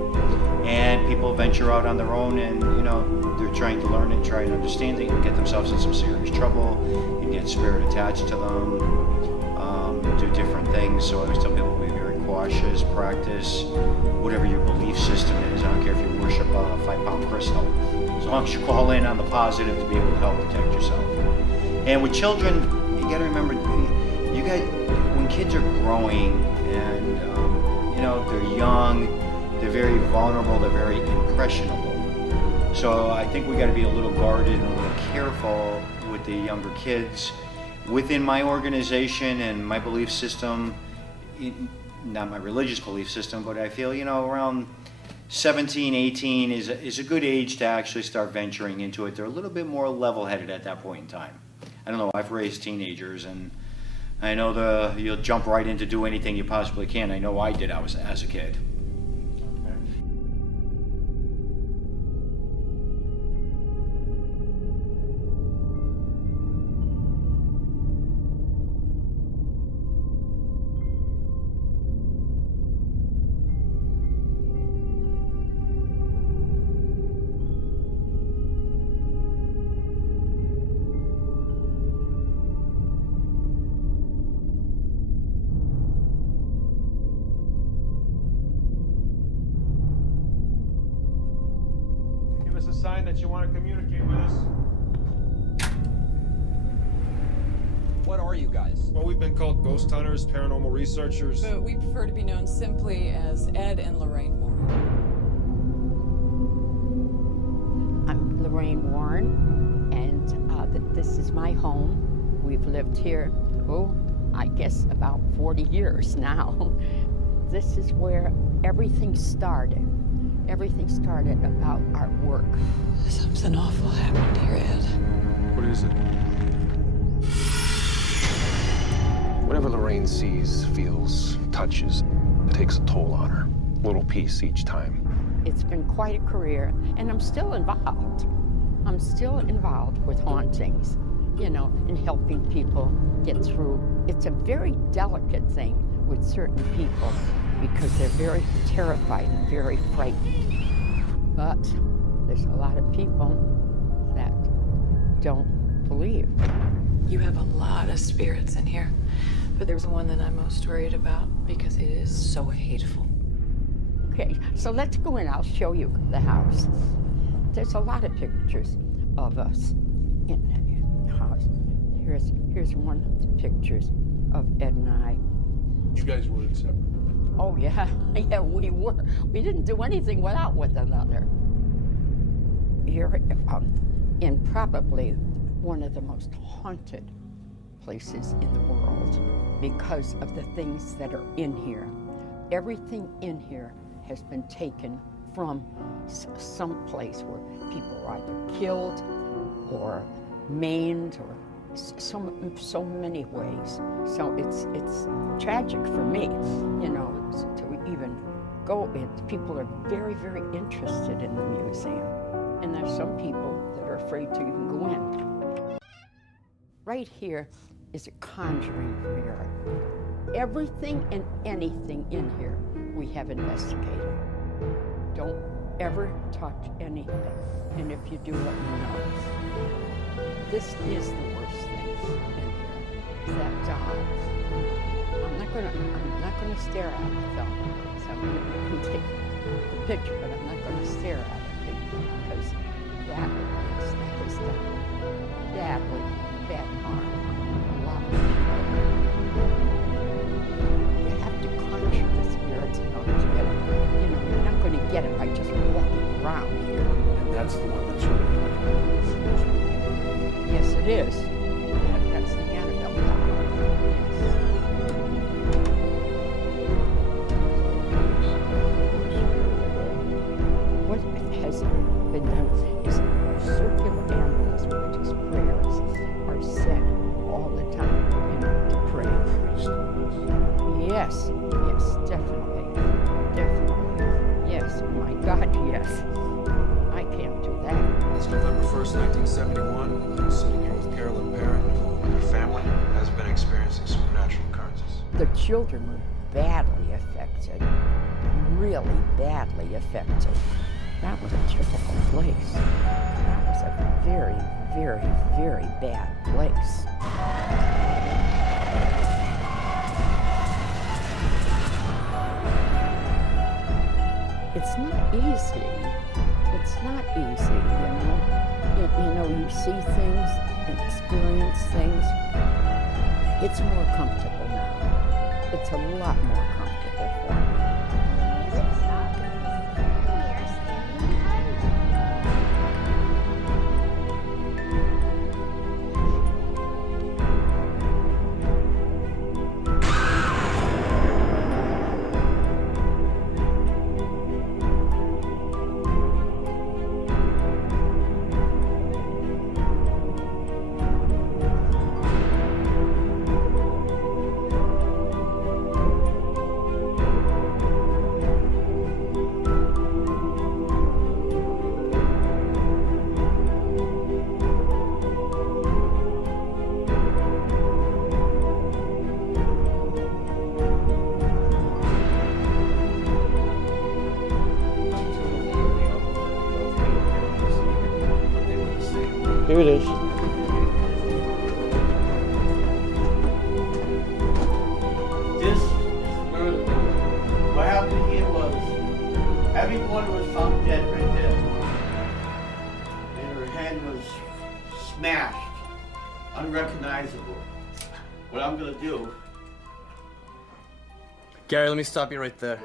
and people venture out on their own, and they're trying to learn it, try and understand it, and get themselves in some serious trouble. You get spirit attached to them, do different things. So I always tell people to be very cautious, practice whatever your belief system is. I don't care if you worship a 5-pound crystal, as long as you call in on the positive to be able to help protect yourself. And with children, you got to remember, when kids are growing and they're young, they're very vulnerable, they're very impressionable. So I think we got to be a little guarded and a little careful with the younger kids. Within my organization and my belief system, not my religious belief system, but I feel around 17, 18 is a good age to actually start venturing into it. They're a little bit more level-headed at that point in time. I don't know, I've raised teenagers, and I know you'll jump right in to do anything you possibly can. I know I did as a kid. Give us a sign that you want to communicate with us. What are you guys? Well, we've been called ghost hunters, paranormal researchers. But we prefer to be known simply as Ed and Lorraine Warren. I'm Lorraine Warren, and this is my home. We've lived here, I guess about 40 years now. This is where everything started. Everything started about our work. Something awful happened here, Ed. What is it? Whatever Lorraine sees, feels, touches, it takes a toll on her. A little piece each time. It's been quite a career, and I'm still involved. I'm still involved with hauntings, in helping people get through. It's a very delicate thing with certain people because they're very terrified and very frightened. But there's a lot of people that don't believe. You have a lot of spirits in here, but there's one that I'm most worried about because it is so hateful. Okay, so let's go in. I'll show you the house. There's a lot of pictures of us in the house. Here's one of the pictures of Ed and I. You guys were inseparable. Oh, yeah. Yeah, we were. We didn't do anything without one another. Here, in probably one of the most haunted places in the world because of the things that are in here. Everything in here has been taken from some place where people are either killed or maimed or so many ways. So it's tragic for me, you know, to even go in. People are very, very interested in the museum. And there's some people that are afraid to even go in. Right here is a conjuring mirror. Everything and anything in here we have investigated. Don't ever touch anything. And if you do, let me know. This is the worst thing in here. Is that doll. I'm not gonna stare at it though. So I'm gonna take the picture, but I'm not gonna stare at it because that is done badly, bad harm on a lot of people. You have to conjure the spirits in order to get it. You know, you're not gonna get it by just walking around here. And that's the one that's really. Yes, it is. That's the Annabelle doll. Yes. What has been done is circular ambulance, which is prayers, are said all the time, you know, to pray. Yes, yes, definitely. Definitely. Yes, my God, yes. I can't do that. It's November 1st, 1971. I'm sitting here with Carolyn Perrin. Her family has been experiencing supernatural occurrences. The children were badly affected, really badly affected. That was a typical place. That was a very, very, very bad place. It's not easy. It's not easy, you know. You know, you see things and experience things. It's more comfortable now. It's a lot more comfortable for me. Here it is. This is where it goes. What happened here was everyone was found dead right there. And her head was smashed, unrecognizable. What I'm gonna do. Gary, let me stop you right there.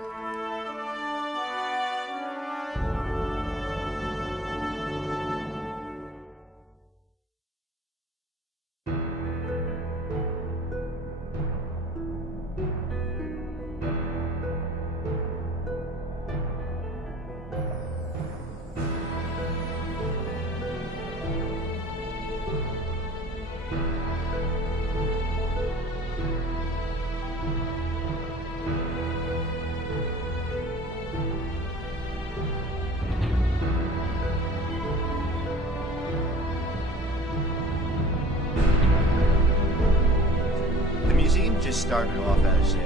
Just started off as a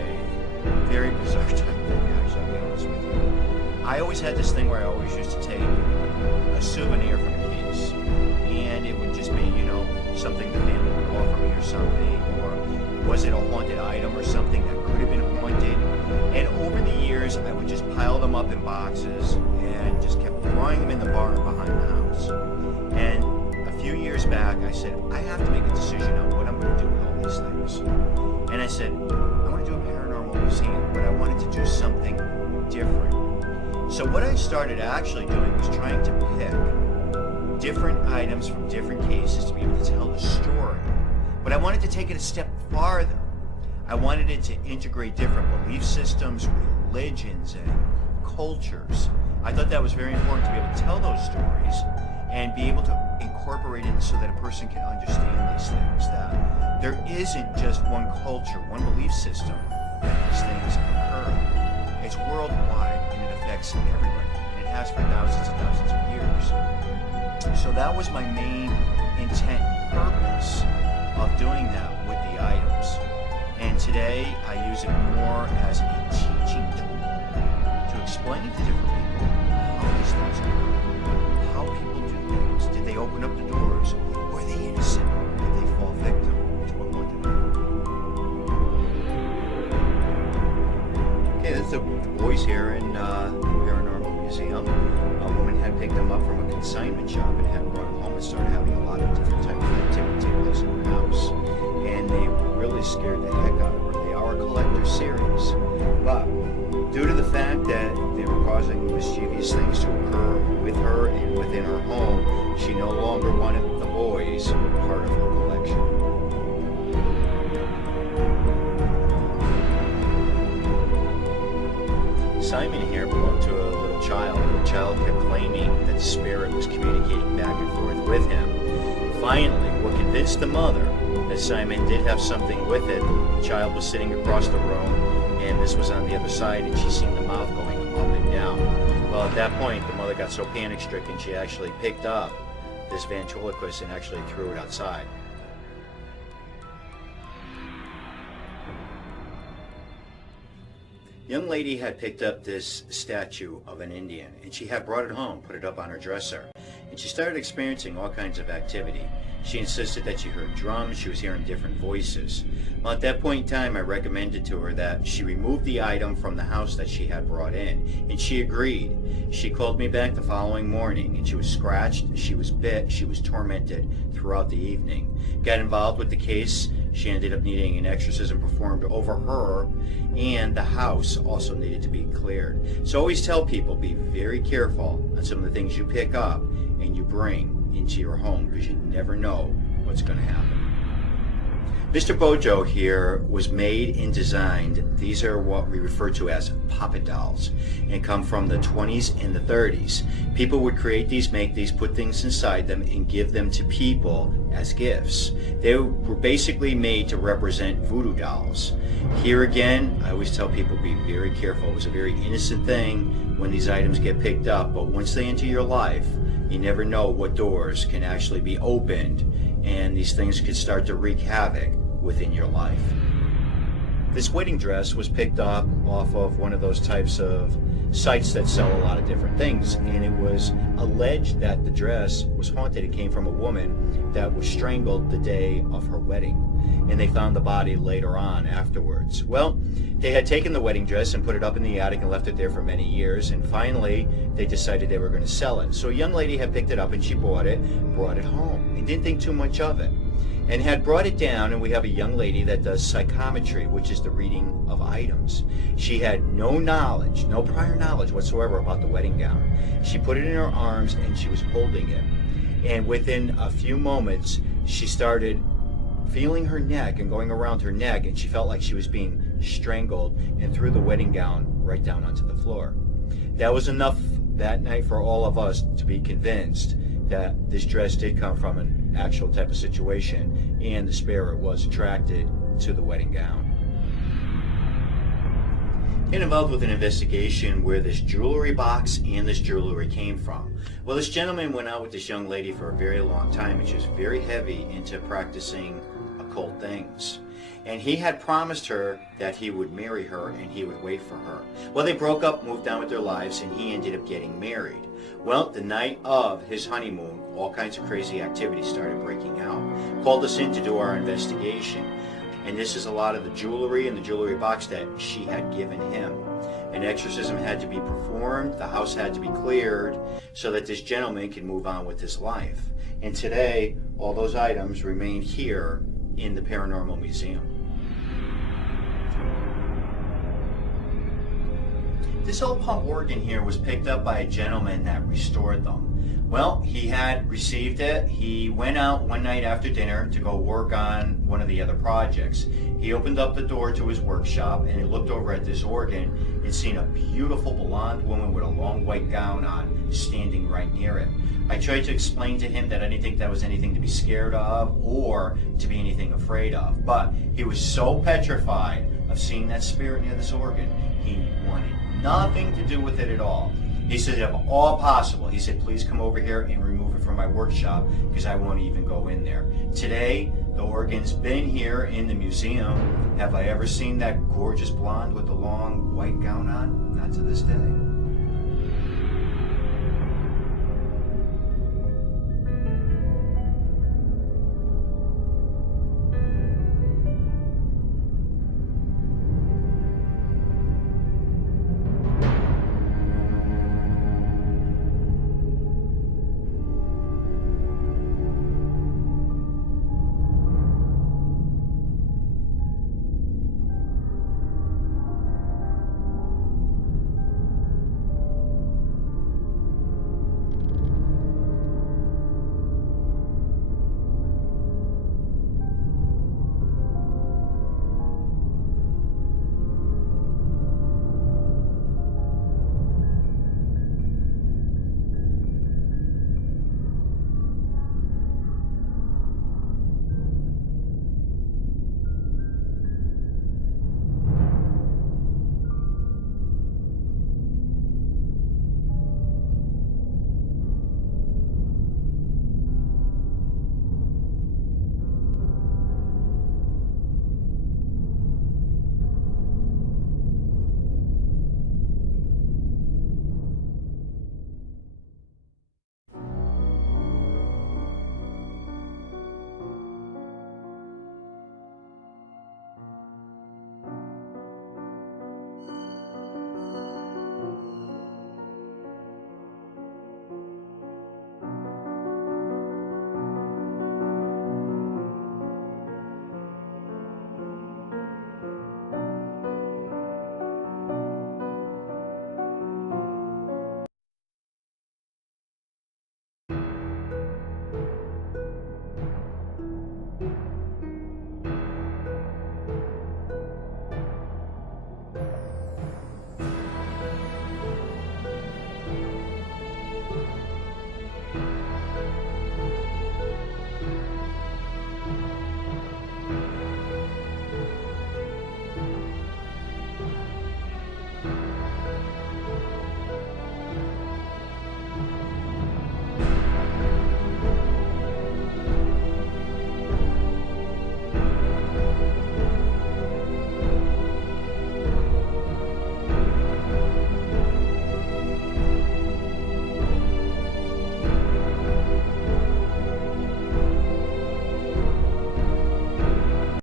very bizarre type thing, actually, I'll be honest with you. I always had this thing where I always used to take a souvenir from a case, and it would just be, you know, something the family would offer me or something, or was it a haunted item or something that could have been haunted? And over the years, I would just pile them up in boxes and just kept throwing them in the barn behind the house. And a few years back, I said, I have to make a decision on what I'm going to do with all these things. And I said, I want to do a paranormal museum, but I wanted to do something different. So what I started actually doing was trying to pick different items from different cases to be able to tell the story. But I wanted to take it a step farther. I wanted it to integrate different belief systems, religions, and cultures. I thought that was very important to be able to tell those stories and be able to incorporate it so that a person can understand these things, that there isn't just one culture, one belief system that these things occur. It's worldwide and it affects everybody, and it has for thousands and thousands of years. So that was my main intent and purpose of doing that with the items. And today I use it more as a teaching tool to explain to different people how these things occur, how people do things. Did they open up the doors? Were they innocent? Did they fall victim to what wanted them? Okay, that's the boys here in the Paranormal Museum. A woman had picked them up from a consignment shop and had brought them home and started having a lot of different types of activity take place in her house. And they really scared the heck out of her. They are a collector series. But due to the fact that they were causing mischievous things to occur with her and within her home, she no longer wanted the boys part of her collection. Simon here belonged to a little child. The child kept claiming that the spirit was communicating back and forth with him. Finally, what convinced the mother that Simon did have something with it, the child was sitting across the room, and this was on the other side, and she seen the mouth going up and down. Well, at that point, the mother got so panic-stricken, she actually picked up this ventriloquist and actually threw it outside. Young lady had picked up this statue of an Indian, and she had brought it home, put it up on her dresser, and she started experiencing all kinds of activity. She insisted that she heard drums, she was hearing different voices. Well, at that point in time, I recommended to her that she remove the item from the house that she had brought in, and she agreed. She called me back the following morning, and she was scratched, she was bit, she was tormented throughout the evening. Got involved with the case. She ended up needing an exorcism performed over her, and the house also needed to be cleared. So always tell people, be very careful on some of the things you pick up and you bring into your home, because you never know what's going to happen. Mr. Bojo here was made and designed. These are what we refer to as Papa Dolls, and come from the 20s and the 30s. People would create these, make these, put things inside them, and give them to people as gifts. They were basically made to represent voodoo dolls. Here again, I always tell people, be very careful. It was a very innocent thing when these items get picked up, but once they enter your life, you never know what doors can actually be opened, and these things could start to wreak havoc within your life. This wedding dress was picked up off of one of those types of sites that sell a lot of different things, and it was alleged that the dress was haunted. It came from a woman that was strangled the day of her wedding, and they found the body later on afterwards. Well, they had taken the wedding dress and put it up in the attic and left it there for many years, and finally they decided they were going to sell it. So a young lady had picked it up and she bought it home, and didn't think too much of it, and had brought it down. And we have a young lady that does psychometry, which is the reading of items. She had no knowledge, no prior knowledge whatsoever about the wedding gown. She put it in her arms and she was holding it, and within a few moments she started feeling her neck and going around her neck, and she felt like she was being strangled, and threw the wedding gown right down onto the floor. That was enough that night for all of us to be convinced that this dress did come from an actual type of situation, and the spirit was attracted to the wedding gown. Get involved with an investigation where this jewelry box and this jewelry came from. Well, this gentleman went out with this young lady for a very long time, and she was very heavy into practicing occult things. And he had promised her that he would marry her and he would wait for her. Well, they broke up, moved on with their lives, and he ended up getting married. Well, the night of his honeymoon, all kinds of crazy activity started breaking out. Called us in to do our investigation. And this is a lot of the jewelry and the jewelry box that she had given him. An exorcism had to be performed, the house had to be cleared, so that this gentleman could move on with his life. And today, all those items remain here in the Paranormal Museum. This old pump organ here was picked up by a gentleman that restored them. Well, he had received it. He went out one night after dinner to go work on one of the other projects. He opened up the door to his workshop and he looked over at this organ. He'd seen a beautiful blonde woman with a long white gown on standing right near it. I tried to explain to him that I didn't think that was anything to be scared of or to be anything afraid of, but he was so petrified of seeing that spirit near this organ, he wanted nothing to do with it at all. He said, if all possible, he said, please come over here and remove it from my workshop because I won't even go in there. Today, the organ's been here in the museum. Have I ever seen that gorgeous blonde with the long white gown on? Not to this day.